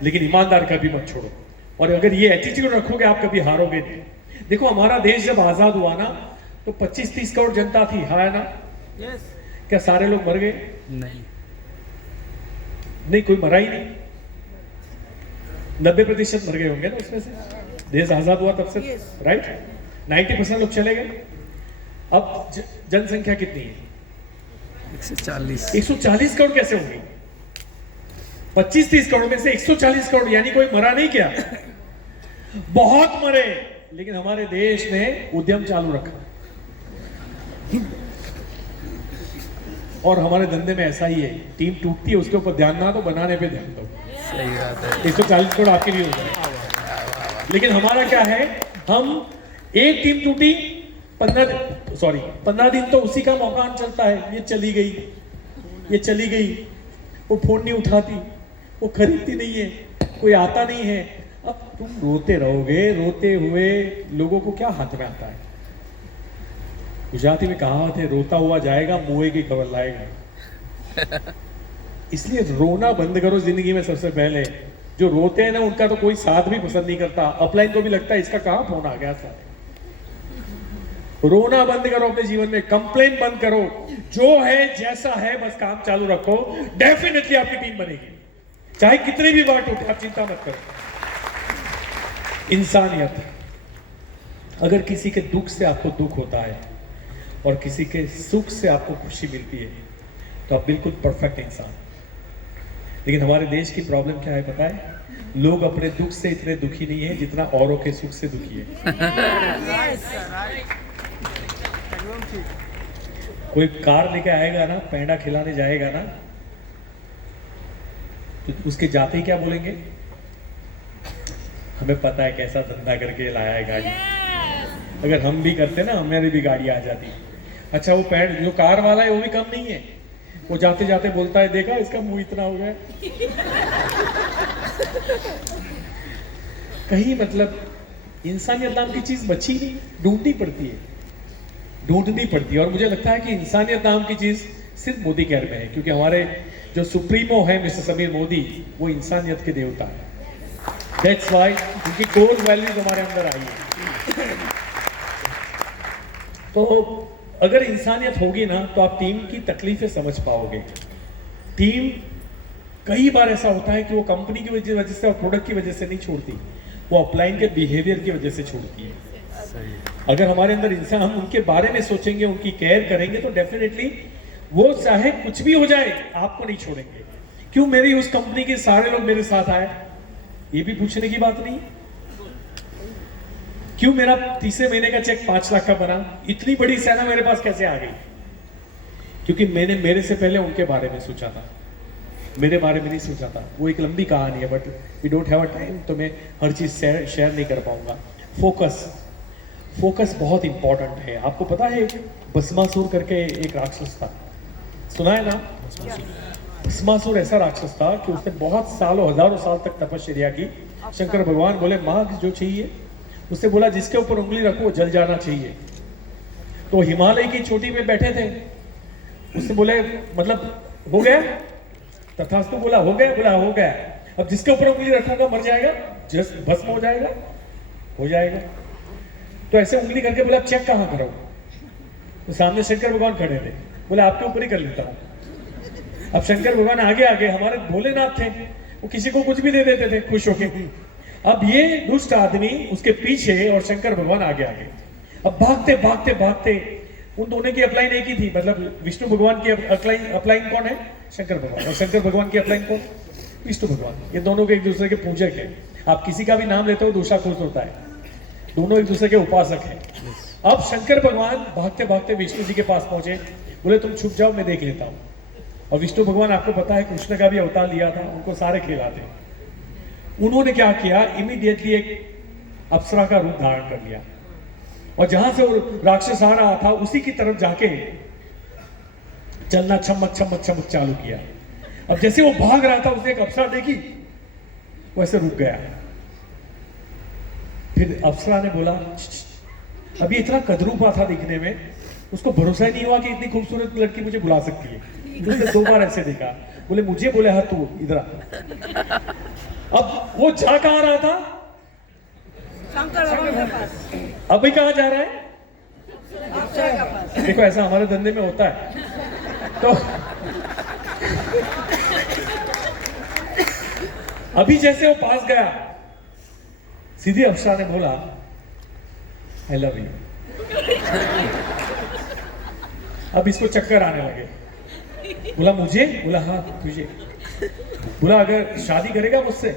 लेकिन ईमानदार कभी मत छोड़ो। और अगर ये एटीट्यूड रखोगे आप कभी हारोगे नहीं। देखो हमारा देश जब आजाद हुआ ना तो 25-30 करोड़ जनता थी, हाँ है ना? क्या सारे लोग मर गए? नहीं, कोई मरा ही नहीं। 90% मर गए होंगे ना उसमें से। देश आजाद हुआ तब से, राइट? 90% लोग चले गए। अब जनसंख्या कितनी है? 140 करोड़ कैसे होगी? 25-30 करोड़ में से 140 करोड़, यानी कोई मरा नहीं क्या? बहुत मरे। लेकिन हमारे देश ने उद्यम चालू रखा। और हमारे धंधे में ऐसा ही है, टीम टूटती है उसके ऊपर ध्यान ना दो, बनाने पे ध्यान दो। सही बात है। 140 करोड़ आपके लिए हो जाए। लेकिन हमारा क्या है, हम एक टीम टूटी 15 दिन तो उसी का मौका चलता है। ये चली गई, ये चली गई, वो फोन नहीं उठाती, वो खरीदती नहीं है, कोई आता नहीं है। अब तुम रोते रहोगे, रोते हुए लोगों को क्या हाथ में आता है? गुजराती में कहावत है, रोता हुआ जाएगा मुए की खबर लाएगा। इसलिए रोना बंद करो जिंदगी में। सबसे पहले जो रोते हैं ना उनका तो कोई साथ भी पसंद नहीं करता, अपलाइन को भी लगता है इसका कहां फोन आ गया। सारे रोना बंद करो अपने जीवन में, कंप्लेन बंद करो, जो है जैसा है बस काम चालू रखो। डेफिनेटली आपकी टीम बनेगी, चाहे कितनी भी बार टूटे, आप चिंता मत करो। इंसानियत, अगर किसी के दुख से आपको दुख होता है और किसी के सुख से आपको खुशी मिलती है तो आप बिल्कुल परफेक्ट इंसान। लेकिन हमारे देश की प्रॉब्लम क्या है पता है? लोग अपने दुख से इतने दुखी नहीं है जितना औरों के सुख से दुखी है। कोई कार लेके आएगा ना, पेंडा खिलाने जाएगा ना, तो उसके जाते ही क्या बोलेंगे? हमें पता है कैसा धंधा करके लाया है गाड़ी। अगर हम भी करते ना हमारी भी गाड़ी आ जाती। अच्छा वो पैंट जो कार वाला है वो भी कम नहीं है, वो जाते जाते बोलता है देखा इसका मुंह इतना हो गया। कहीं मतलब इंसानियत नाम की चीज बची नहीं, ढूंढनी पड़ती है, ढूंढनी पड़ती है। और मुझे लगता है कि इंसानियत नाम की चीज सिर्फ मोदी केयर में है, क्योंकि हमारे जो सुप्रीमो है मिस्टर समीर मोदी, वो इंसानियत के देवता है। दैट्स व्हाई उनकी कोर वैल्यूज हमारे अंदर आई है। तो अगर इंसानियत होगी ना तो आप टीम की तकलीफें समझ पाओगे। टीम कई बार ऐसा होता है कि वो कंपनी की वजह से और प्रोडक्ट की वजह से नहीं छोड़ती, वो अपलाइन के बिहेवियर की वजह से छोड़ती है। अगर हमारे अंदर इंसान, हम उनके बारे में सोचेंगे, उनकी केयर करेंगे, तो डेफिनेटली वो चाहे कुछ भी हो जाए आपको नहीं छोड़ेंगे। क्यों मेरी उस कंपनी के सारे लोग मेरे साथ आए, ये भी पूछने की बात नहीं। क्यों मेरा तीसरे महीने का चेक 5 लाख का बना, इतनी बड़ी सेना मेरे पास कैसे आ गई? क्योंकि मैंने मेरे से पहले उनके बारे में सोचा था, मेरे बारे में नहीं सोचा था। वो एक लंबी कहानी है, but we don't have a time, तो मैं हर चीज शेयर नहीं कर पाऊंगा। फोकस बहुत इंपॉर्टेंट है। आपको पता है भस्मासुर करके एक राक्षस था, सुना है ना? भस्मासुर ऐसा राक्षस था कि उसने बहुत सालों हजारों साल तक तपस्या की। शंकर भगवान बोले मांग जो चाहिए। उसने बोला जिसके ऊपर उंगली रखो वो जल जाना चाहिए। तो हिमालय की चोटी पे बैठे थे, उसने बोले मतलब हो गया? तथास्तु बोला हो गया? बोला हो गया। अब जिसके ऊपर उंगली रखूंगा मर जाएगा, भस्म हो जाएगा, हो जाएगा। तो ऐसे उंगली करके बोला चेक कहाँ करो? तो सामने शंकर भगवान खड़े थे, बोले आपके ऊपर ही कर लेता हूँ। अब शंकर भगवान आगे आगे, हमारे भोलेनाथ थे, वो किसी को कुछ भी दे देते थे खुश होके। अब ये दुष्ट आदमी उसके पीछे और शंकर भगवान आगे आगे। अब भागते भागते भागते, उन दोनों की अपलाइन एक ही थी, मतलब विष्णु भगवान की अपलाइन कौन है? शंकर भगवान। और शंकर भगवान की अपलाइन कौन? विष्णु भगवान। ये दोनों के एक दूसरे के पूजक है। आप किसी का भी नाम लेते हो दूसरा खुश होता है, दोनों एक दूसरे के उपासक हैं। अब शंकर भगवान भागते भागते विष्णु जी के पास पहुंचे, बोले तुम छुप जाओ मैं देख लेता हूं। और विष्णु भगवान आपको पता है कृष्ण का भी अवतार लिया था, उनको सारे खिलाते। उन्होंने क्या किया, इमीडिएटली एक अप्सरा का रूप धारण कर लिया, और जहां से वो राक्षस आ रहा था उसी की तरफ जाके चलना चमक चमक चमक चालू किया। अब जैसे वो भाग रहा था उसने एक अप्सरा देखी, वैसे रुक गया। फिर अप्सरा ने बोला अभी इतना कदरूपा था दिखने में, उसको भरोसा ही नहीं हुआ कि इतनी खूबसूरत लड़की मुझे बुला सकती है। उसने 2 बार ऐसे देखा, बोले मुझे, बोले हाँ तू इधर आ। अब वो जा कहाँ रहा था? अभी कहाँ जा रहा है? देखो ऐसा हमारे धंधे में होता है। तो अभी जैसे वो पास गया, सीधी अप्सरा ने बोला आई लव यू। अब इसको चक्कर आने लगे। बोला मुझे? बोला हाँ तुझे। बोला अगर शादी करेगा मुझसे?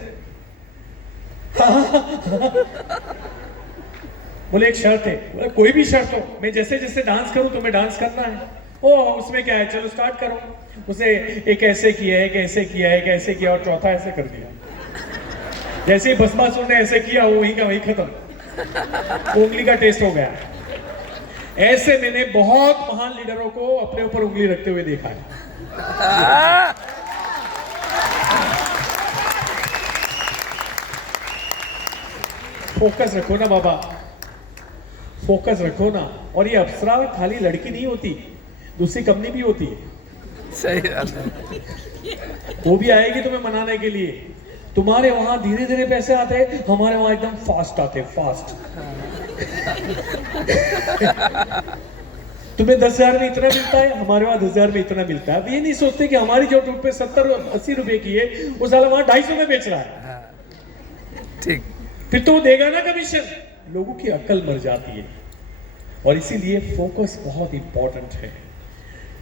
बोले एक शर्त है। बोला कोई भी शर्त हो, मैं जैसे जैसे डांस करूं तुम्हें डांस करना है। ओ उसमें क्या है, चलो स्टार्ट करो। उसे एक ऐसे किया, एक ऐसे किया, एक ऐसे किया, और चौथा ऐसे कर दिया। जैसे ही भस्मासुर ने ऐसे किया, वो वहीं का वहीं खत्म, उंगली का टेस्ट हो गया। ऐसे मैंने बहुत महान लीडरों को अपने ऊपर उंगली रखते हुए देखा है। फोकस रखो ना बाबा, फोकस रखो ना। और ये अप्सरा खाली लड़की नहीं होती, दूसरी कंपनी भी होती है। सही बात है। वो भी आएगी तुम्हें मनाने के लिए। तुम्हारे वहां धीरे धीरे पैसे आते हैं, हमारे वहां एकदम फास्ट आते, फास्ट। तुम्हें 10,000 में इतना मिलता है, हमारे वहां 10,000 में इतना मिलता है। अब ये नहीं सोचते कि हमारी जो टूट पे 70-80 रुपए की है, वो साला वहां 250 में बेच रहा है। ठीक, फिर तो वो देगा ना कमीशन। लोगों की अक्ल मर जाती है। और इसीलिए फोकस बहुत इंपॉर्टेंट है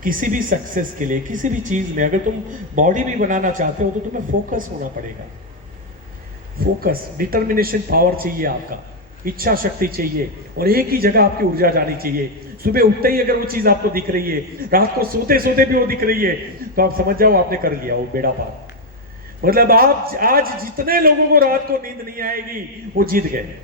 किसी भी सक्सेस के लिए। किसी भी चीज में अगर तुम बॉडी भी बनाना चाहते हो तो तुम्हें फोकस होना पड़ेगा। फोकस, डिटर्मिनेशन पावर चाहिए, आपका इच्छा शक्ति चाहिए, और एक ही जगह आपकी ऊर्जा जानी चाहिए। सुबह उठते ही अगर वो चीज आपको दिख रही है, रात को सोते सोते भी वो दिख रही है, तो आप समझ जाओ आपने कर लिया वो बेड़ा पार। मतलब आप आज जितने लोगों को रात को नींद नहीं आएगी वो जीत गए।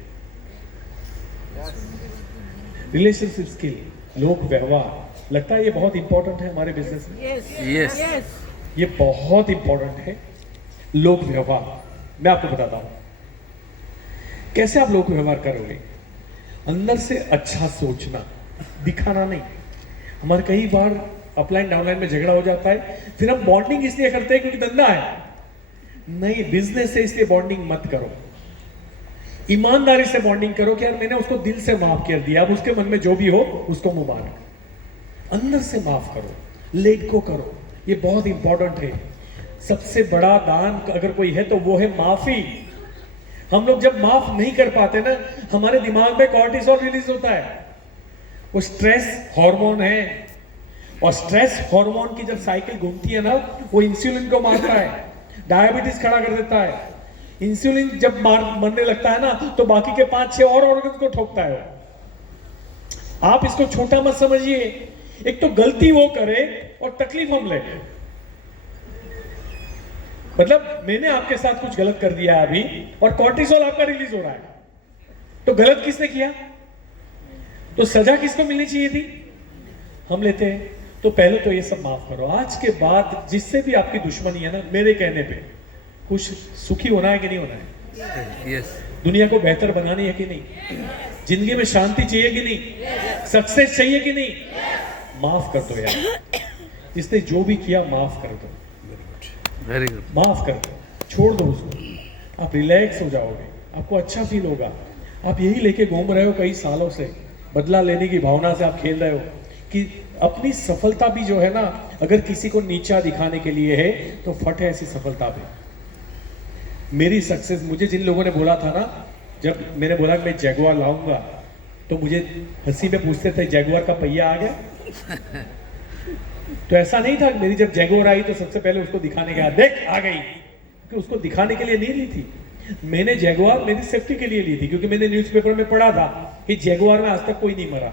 रिलेशनशिप स्किल, लोक व्यवहार, लगता है ये बहुत इंपॉर्टेंट है हमारे बिजनेस में। यस ये बहुत इंपॉर्टेंट है लोक व्यवहार। मैं आपको बताता हूं कैसे आप लोक व्यवहार करोगे। अंदर से अच्छा सोचना, दिखाना नहीं। हमारे कई बार अपलाइन डाउनलाइन में झगड़ा हो जाता है, फिर हम बॉन्डिंग इसलिए करते हैं क्योंकि धंधा है, नहीं बिजनेस है इसलिए बॉन्डिंग मत करो। ईमानदारी से बॉन्डिंग करो कि यार मैंने उसको दिल से माफ कर दिया, अब उसके मन में जो भी हो उसको मुबारक। अंदर से माफ करो, लेट को करो, ये बहुत इंपॉर्टेंट है। सबसे बड़ा दान अगर कोई है तो वो है माफी। हम लोग जब माफ नहीं कर पाते ना, हमारे दिमाग में कॉर्टिसोल रिलीज होता है, वो स्ट्रेस हार्मोन है, और स्ट्रेस हार्मोन की जब साइकिल घूमती है ना, वो इंसुलिन को मारता है, डायबिटीज खड़ा कर देता है। इंसुलिन जब मरने लगता है ना, तो बाकी के 5-6 और ऑर्गन को ठोकता है। आप इसको छोटा मत समझिए। एक तो गलती वो करे और तकलीफ हम ले। मतलब मैंने आपके साथ कुछ गलत कर दिया अभी और कॉर्टिसोल आपका रिलीज हो रहा है, तो गलत किसने किया? तो सजा किसको मिलनी चाहिए थी? हम लेते हैं। तो पहले तो ये सब माफ करो। आज के बाद जिससे भी आपकी दुश्मनी है ना, मेरे कहने पे खुश सुखी होना है कि नहीं होना है? यस दुनिया को बेहतर बनानी है कि नहीं? जिंदगी में शांति चाहिए कि नहीं? सक्सेस चाहिए कि नहीं? माफ कर दो यार। जिसने जो भी किया माफ कर दो, वेरी गुड। माफ कर दो, छोड़ दो उसको। आप रिलैक्स हो जाओगे, आपको अच्छा फील होगा। आप यही लेके घूम रहे हो कई सालों से, बदला लेने की भावना से आप खेल रहे हो कि अपनी सफलता भी जो है ना, अगर किसी को नीचा दिखाने के लिए है तो फट है ऐसी सफलता पे। मेरी सक्सेस, मुझे जिन लोगों ने बोला था ना, जब मैंने बोला कि मैं जैगुआर लाऊंगा, तो मुझे हंसी में पूछते थे जैगुआर का पहिया आ गया? तो ऐसा नहीं था। मेरी जब जैगुआर आई तो सबसे पहले उसको दिखाने गया, देख आ गई, कि उसको दिखाने के लिए नहीं ली थी। मैंने जैगुआर मेरी सेफ्टी के लिए ली थी, क्योंकि मैंने न्यूज़पेपर में पढ़ा था कि जैगुआर में आज तक कोई नहीं मरा,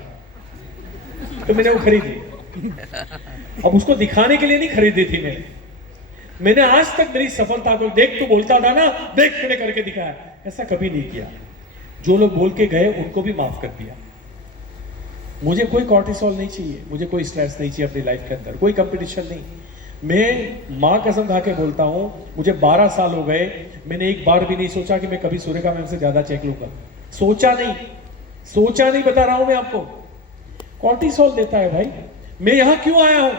तो मैंने वो खरीदी। अब उसको दिखाने के लिए नहीं खरीदी थी मैंने आज तक मेरी सफलता को, देख तू बोलता था ना, देख मैंने करके दिखाया, ऐसा कभी नहीं किया। जो लोग बोल के गए उनको भी माफ कर दिया। मुझे कोई कॉर्टिसोल नहीं चाहिए, मुझे कोई स्ट्रेस नहीं चाहिए अपनी लाइफ के अंदर, कोई कंपटीशन नहीं। मैं माँ कसम खा के बोलता हूँ, मुझे 12 साल हो गए, मैंने एक बार भी नहीं सोचा कि मैं कभी सुरेखा मैम से ज्यादा चेक लूंगा। सोचा नहीं, बता रहा हूं मैं आपको। कॉर्टिसोल देता है भाई। मैं यहां क्यों आया हूं?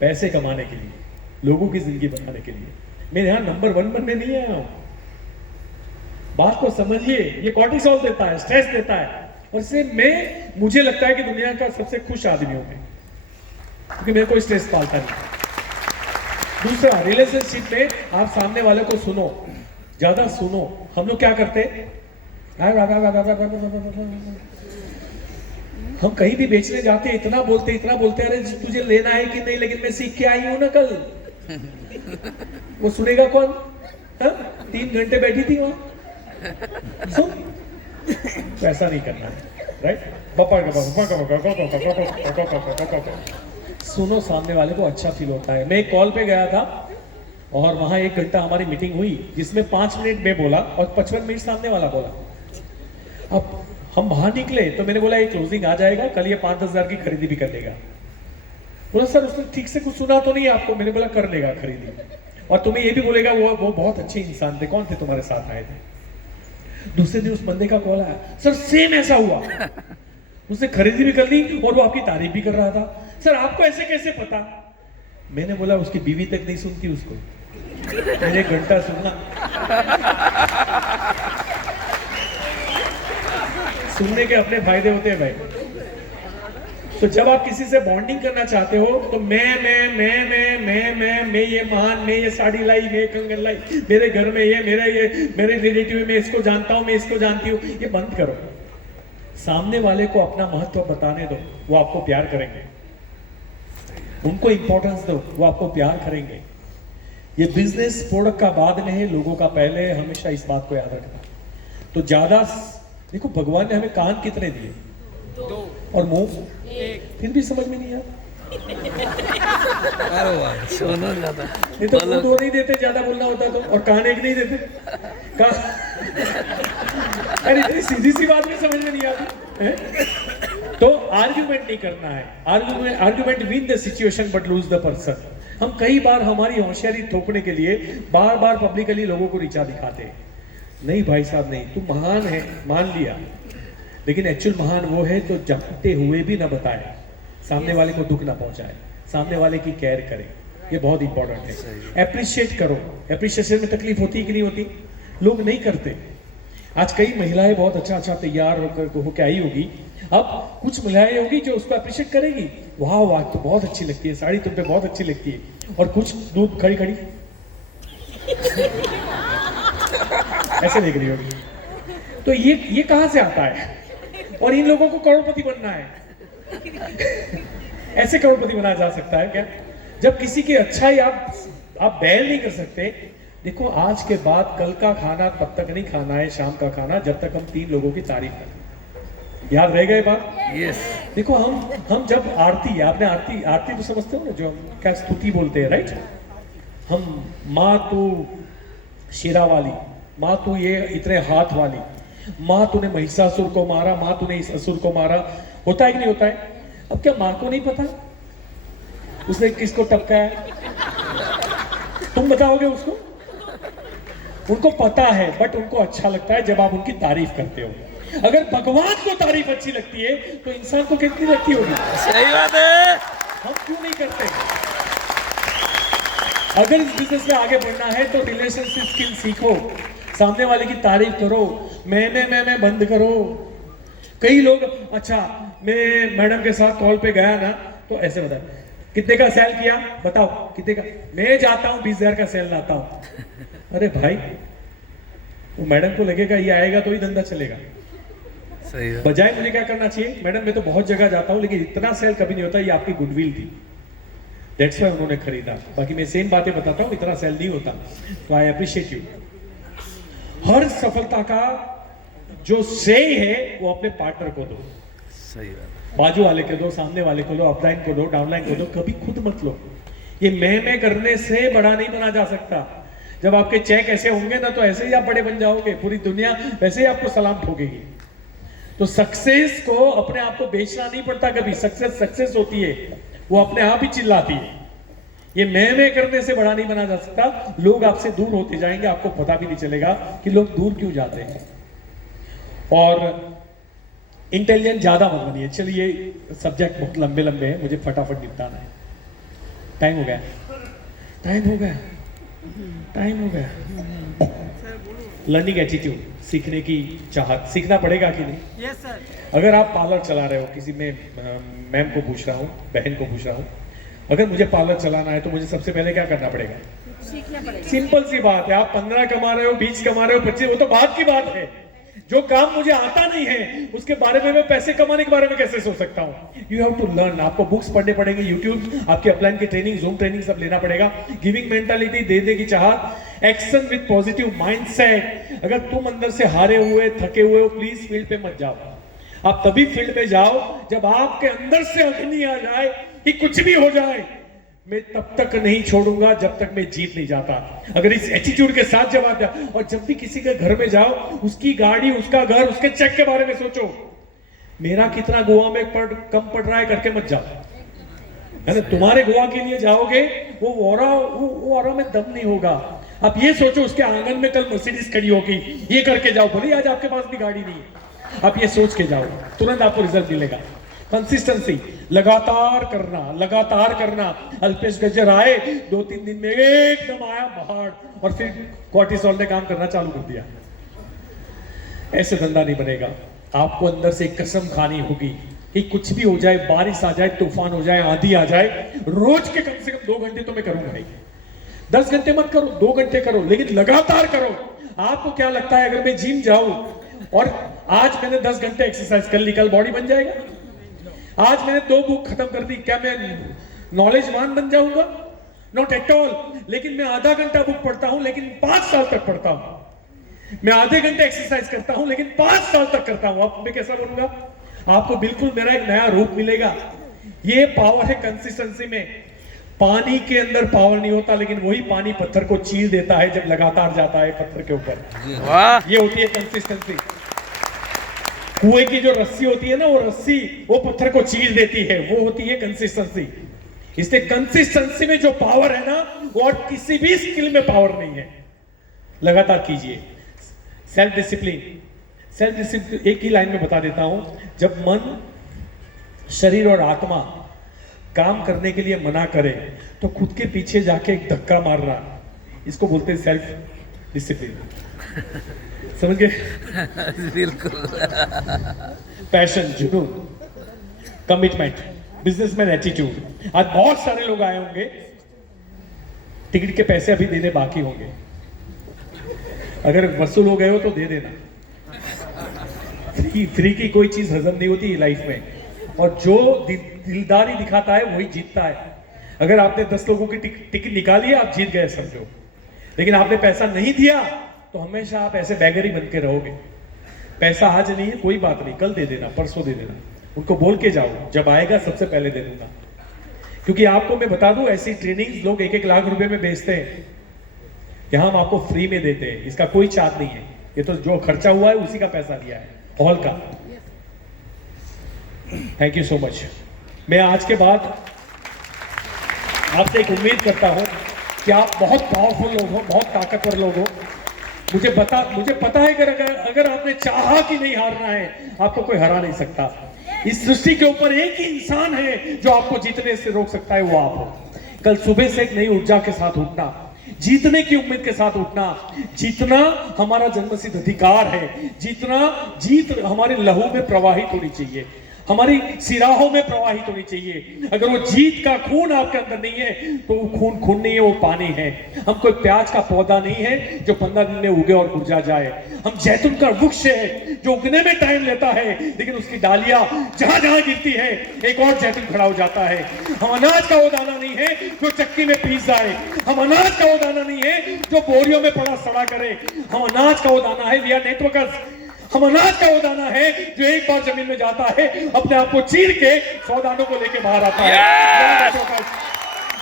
पैसे कमाने के लिए, लोगों की जिंदगी बनाने के लिए। मैं यहां नंबर 1 बनने नहीं आया हूं। बात को समझिए। ये कॉर्टिसोल देता है, स्ट्रेस देता है, और इससे मुझे लगता है कि दुनिया का सबसे खुश आदमी हूं मैं, क्योंकि मेरे को स्ट्रेस पालता नहीं। दूसरा, रिलेशनशिप में आप सामने वाले को सुनो, ज्यादा सुनो। हम लोग क्या करते हैं, हम कहीं भी बेचने जाते हैं, इतना बोलते, अरे तुझे लेना है कि नहीं, लेकिन मैं सीख के आई हूं ना कल। वो सुनेगा कौन? 3 घंटे बैठी थी वहां। सुन, तो ऐसा नहीं करना है, राइट? सुनो सामने वाले को, अच्छा फील होता है। मैं एक कॉल पे गया था और वहां 1 घंटा हमारी मीटिंग हुई, जिसमें 5 मिनट मैं बोला और 55 मिनट सामने वाला बोला। अब हम बाहर निकले तो मैंने बोला ये क्लोजिंग आ जाएगा, कल ये 5-10 हजार की खरीदी भी कर देगा। बोला सर उसने ठीक से कुछ सुना तो नहीं आपको? मैंने बोला कर लेगा खरीदी, और तुम्हें ये भी बोलेगा वो बहुत अच्छे इंसान थे। कौन थे तुम्हारे साथ आए थे? दूसरे दिन उस बंदे का कॉल आया, सर सेम ऐसा हुआ, उसने खरीदी भी कर ली और वो आपकी तारीफ भी कर रहा था। सर आपको ऐसे कैसे पता? मैंने बोला उसकी बीवी तक नहीं सुनती उसको, मैंने 1 घंटा सुना। सुनने के अपने फायदे होते हैं भाई। तो जब आप किसी से बॉन्डिंग करना चाहते हो तो मैं ये महान, मैं ये साड़ी लाई, मैं कंगन लाई, मेरे घर में ये मेरे रिलेटिव, मैं इसको जानता हूं, मैं इसको जानती हूं, ये बंद करो। सामने वाले को अपना महत्व बताने दो, वो आपको प्यार करेंगे। उनको इंपॉर्टेंस दो, वो आपको प्यार करेंगे। ये बिजनेस प्रोडक्ट का बाद में है, लोगों का पहले। हमेशा इस बात को याद रखना। तो ज्यादा देखो, भगवान ने हमें कान कितने दिए और मुंह, फिर भी समझ में नहीं आया। अरे वाह सुनो ज्यादा नहीं तो वो दो नहीं देते, ज्यादा बोलना होता तो, और कान एक नहीं देते अरे इतनी सीधी सी बात भी समझ में नहीं आती है? तो आर्ग्यूमेंट नहीं करना है, argument win the situation but lose the person. हम कई बार हमारी होशियारी थोपने के लिए बार बार पब्लिकली लोगों को नीचा दिखाते हैं। नहीं भाई साहब नहीं, तू महान है मान लिया, लेकिन एक्चुअल महान वो है जो जपते हुए भी ना बताए, सामने वाले को दुख ना पहुंचाए, सामने वाले की केयर करे। ये बहुत इंपॉर्टेंट है। एप्रिशिएट करो। एप्रिशिएशन में तकलीफ होती है कि नहीं होती? लोग नहीं करते। आज कई महिलाएं बहुत अच्छा अच्छा तैयार होकर आई होगी, अब कुछ महिलाएं होगी जो उसको अप्रिशिएट करेगी, वाह वाह तो बहुत अच्छी लगती है, साड़ी तुम पे बहुत अच्छी लगती है, और कुछ दूर खड़ी खड़ी ऐसे देख रही होगी। तो ये कहां से आता है? और इन लोगों को करोड़पति बनना है ऐसे करोड़पति बनाया जा सकता है क्या? जब किसी की अच्छाई आप बैल नहीं कर सकते। देखो आज के बाद कल का खाना तब तक नहीं खाना है, शाम का खाना, जब तक हम 3 लोगों की तारीफ करें। याद रहेगा ये बात? यस देखो हम जब आरती, आपने आरती तो समझते हो ना, जो हम क्या स्तुति बोलते हैं, राइट? हम माँ तू शेरा वाली, माँ तू ये इतने हाथ वाली, माँ तूने महिषासुर को मारा, माँ तूने इस असुर को मारा, होता है कि नहीं होता है? अब क्या माँ को नहीं पता उसने किसको टपकाया? तुम बताओगे उसको? उनको पता है, बट उनको अच्छा लगता है जब आप उनकी तारीफ करते हो। अगर भगवान को तारीफ अच्छी लगती है तो इंसान को कितनी लगती होगी? सही बात है। हम क्यों नहीं करते? अगर इस बिजनेस में आगे बढ़ना है तो रिलेशनशिप स्किल सीखो, सामने वाले की तारीफ करो, मैं बंद करो। कई लोग, अच्छा मैं मैडम के साथ कॉल पे गया ना तो ऐसे बता, कितने का सेल किया बताओ, कितने का? मैं जाता हूँ 20,000 का सेल लाता हूँ। अरे भाई वो मैडम को लगेगा ये आएगा तो ही धंधा चलेगा। सही है। बजाय मुझे क्या करना चाहिए, मैडम मैं तो बहुत जगह जाता हूँ लेकिन इतना सेल कभी नहीं होता, ये आपकी गुडविल थी, दैट्स व्हाई उन्होंने खरीदा। बाकी मैं सेम बातें बताता हूँ, इतना सेल नहीं होता, तो आई अप्रिशिएट यू। हर सफलता का जो श्रेय है वो अपने पार्टनर को दो। सही बात है। बाजू वाले को दो, सामने वाले को दो, अपलाइन को दो, डाउनलाइन को दो, कभी खुद मत लो। ये मैं करने से बड़ा नहीं बना जा सकता। जब आपके चेक ऐसे होंगे ना तो ऐसे ही आप बड़े बन जाओगे, पूरी दुनिया वैसे ही आपको सलाम ठोकेगी। तो सक्सेस को अपने आप को बेचना नहीं पड़ता कभी। सक्सेस होती है, वो अपने आप ही चिल्लाती है। ये मैं करने से बड़ा नहीं बना जा सकता। लोग आपसे दूर होते जाएंगे, आपको पता भी नहीं चलेगा कि लोग दूर क्यों जाते हैं। और इंटेलिजेंट ज्यादा मत बनिए। चलिए सब्जेक्ट बहुत लंबे लंबे हैं, मुझे फटाफट निपटाना है। टाइम हो गया, टाइम हो गया, टाइम हो गया। लर्निंग एटीट्यूड, सीखने की चाहत, सीखना पड़ेगा कि नहीं? Yes sir. अगर आप पार्लर चला रहे हो, किसी में मैम को पूछ रहा हूँ, बहन को पूछ रहा हूँ, अगर मुझे पार्लर चलाना है तो मुझे सबसे पहले क्या करना पड़ेगा? सीखना पड़ेगा। सिंपल सी बात है। आप 15 कमा रहे हो, 20 कमा रहे हो, 25, वो तो बात की बात है। जो काम मुझे आता नहीं है उसके बारे में मैं पैसे कमाने के बारे में कैसे सोच सकता हूँ? You have to learn. आपको बुक्स पढ़ने पड़ेंगे, यूट्यूब, आपके अपलाइन की ट्रेनिंग, जूम ट्रेनिंग सब लेना पड़ेगा। गिविंग मेंटालिटी, देने की चाहत, एक्शन विद पॉजिटिव माइंडसेट। अगर तुम अंदर से हारे हुए, थके हुए हो, प्लीज फील्ड पे मत जाओ। आप तभी फील्ड में जाओ जब आपके अंदर से अग्नि आ जाए कि कुछ भी हो जाए मैं तब तक नहीं छोड़ूंगा जब तक मैं जीत नहीं जाता। अगर इस एटीट्यूड के साथ जब आप जाओ, और जब भी किसी के घर में जाओ, उसकी गाड़ी, उसका घर, उसके चेक के बारे में सोचो, मेरा कितना गोवा में कम पड़ रहा है करके मत जाओ, है ना? तुम्हारे गोवा के लिए जाओगे, वो ऑरा में दम नहीं होगा। आप ये सोचो उसके आंगन में कल मर्सिडीज खड़ी होगी, ये करके जाओ। भले आज आपके पास भी गाड़ी नहीं है, आप ये सोच के जाओ, तुरंत आपको रिजल्ट मिलेगा। कंसिस्टेंसी, लगातार करना। अल्पेश गजर आए, 2-3 दिन में एकदम आया पहाड़, और फिर कॉर्टिसोल ने काम करना चालू कर दिया। ऐसे धंधा नहीं बनेगा। आपको अंदर से कसम खानी होगी कि कुछ भी हो जाए, बारिश आ जाए, तूफान हो जाए, आंधी आ जाए, रोज के कम से कम 2 घंटे तो मैं करूंगा नहीं। 10 घंटे मत करो, 2 घंटे करो, लेकिन लगातार करो। आपको क्या लगता है अगर मैं जिम जाऊं और आज मैंने 10 घंटे एक्सरसाइज कर ली, कल बॉडी बन जाएगा? आज मैंने 2 बुक खत्म कर दी, क्या मैं नॉलेजवान बन जाऊंगा? Not at all. लेकिन मैं आधा घंटा बुक पढ़ता हूं लेकिन 5 साल तक पढ़ता हूं। मैं आधे घंटे एक्सरसाइज करता हूं लेकिन 5 साल तक करता हूं। अब मैं कैसा बनूंगा? आपको बिल्कुल मेरा एक नया रूप मिलेगा। ये पावर है कंसिस्टेंसी में। पानी के अंदर पावर नहीं होता, लेकिन वही पानी पत्थर को चीर देता है जब लगातार जाता है पत्थर के ऊपर। वाह ये होती है कंसिस्टेंसी। कुएं की जो रस्सी होती है ना, वो रस्सी वो पत्थर को चीर देती है, वो होती है कंसिस्टेंसी। इसलिए कंसिस्टेंसी में जो पावर है ना, वो और किसी भी स्किल में पावर नहीं है। लगातार कीजिए। सेल्फ डिसिप्लिन, सेल्फ डिसिप्लिन एक ही लाइन में बता देता हूं। जब मन, शरीर और आत्मा काम करने के लिए मना करे तो खुद के पीछे जाके एक धक्का मारना, इसको बोलते हैं सेल्फ डिसिप्लिन। समझ गए? बिल्कुल पैशन, जुनून, कमिटमेंट, बिजनेसमैन एटीट्यूड। आज बहुत सारे लोग आए होंगे, टिकट के पैसे अभी देने बाकी होंगे, अगर वसूल हो गए हो तो दे देना। फ्री की कोई चीज हजम नहीं होती लाइफ में, और जो दिलदारी दिखाता है वही जीतता है। अगर आपने 10 लोगों की टिकट निकाली है, आप जीत गए समझो। लेकिन आपने पैसा नहीं दिया तो हमेशा आप ऐसे बैगर ही बन के रहोगे। पैसा आज नहीं है, कोई बात नहीं, कल दे देना, परसों दे देना। उनको बोल के जाओ, जब आएगा सबसे पहले दे दूंगा। क्योंकि आपको मैं बता दूं, ऐसी ट्रेनिंग लोग 1-1 लाख रुपए में बेचते हैं, यहां हम आपको फ्री में देते हैं। इसका कोई चार्ज नहीं है, ये तो जो खर्चा हुआ है उसी का पैसा लिया है, हॉल का। Thank you so much. मैं आज के बाद आपसे एक उम्मीद करता हूं कि आप बहुत पावरफुल लोग हो, बहुत ताकतवर लोग हो। मुझे पता है कि अगर आपने चाहा कि नहीं हारना है, आपको कोई हरा नहीं सकता। इस सृष्टि के ऊपर एक ही इंसान है जो आपको जीतने से रोक सकता है, वो आप हो। कल सुबह से एक नई ऊर्जा के साथ उठना, जीतने की उम्मीद के साथ उठना। जीतना हमारा जन्मसिद्ध अधिकार है। जीत हमारे लहू में प्रवाहित होनी चाहिए, हमारी सिराहों में प्रवाहित होनी चाहिए। अगर वो जीत का खून आपके अंदर नहीं है तो वो खून नहीं है, वो पानी है। हम कोई प्याज का पौधा नहीं है जो 15 दिन में उगे और मुरझा जाए। हम जैतून का वृक्ष है जो उगने में टाइम लेता है, लेकिन उसकी डालियां जहां जहां गिरती है एक और जैतून खड़ा हो जाता है। हम अनाज का वो दाना नहीं है जो चक्की में पीस जाए। हम अनाज का वो दाना नहीं है जो बोरियों में पड़ा सड़ा करे। हम अनाज का वो दाना है, वी आर नेटवर्कर्स। हम अनाज का वो दाना है जो एक बार जमीन में जाता है, अपने आप को चीर के 100 दानों को लेके बाहर आता है।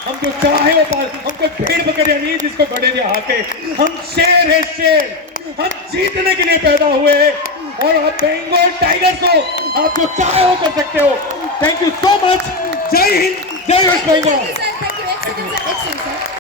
हम जो चाहे वो पाल, हम कोई भेड़ बकरियां नहीं जिसको गड़े दे हाके। हम शेर है, शेर। हम जीतने के लिए पैदा हुए हैं, और आप बंगाल टाइगर्स हो, आप जो चाहे वो कर सकते हो। Thank you so much. जय हिंद, जय वेस्ट बंगाल।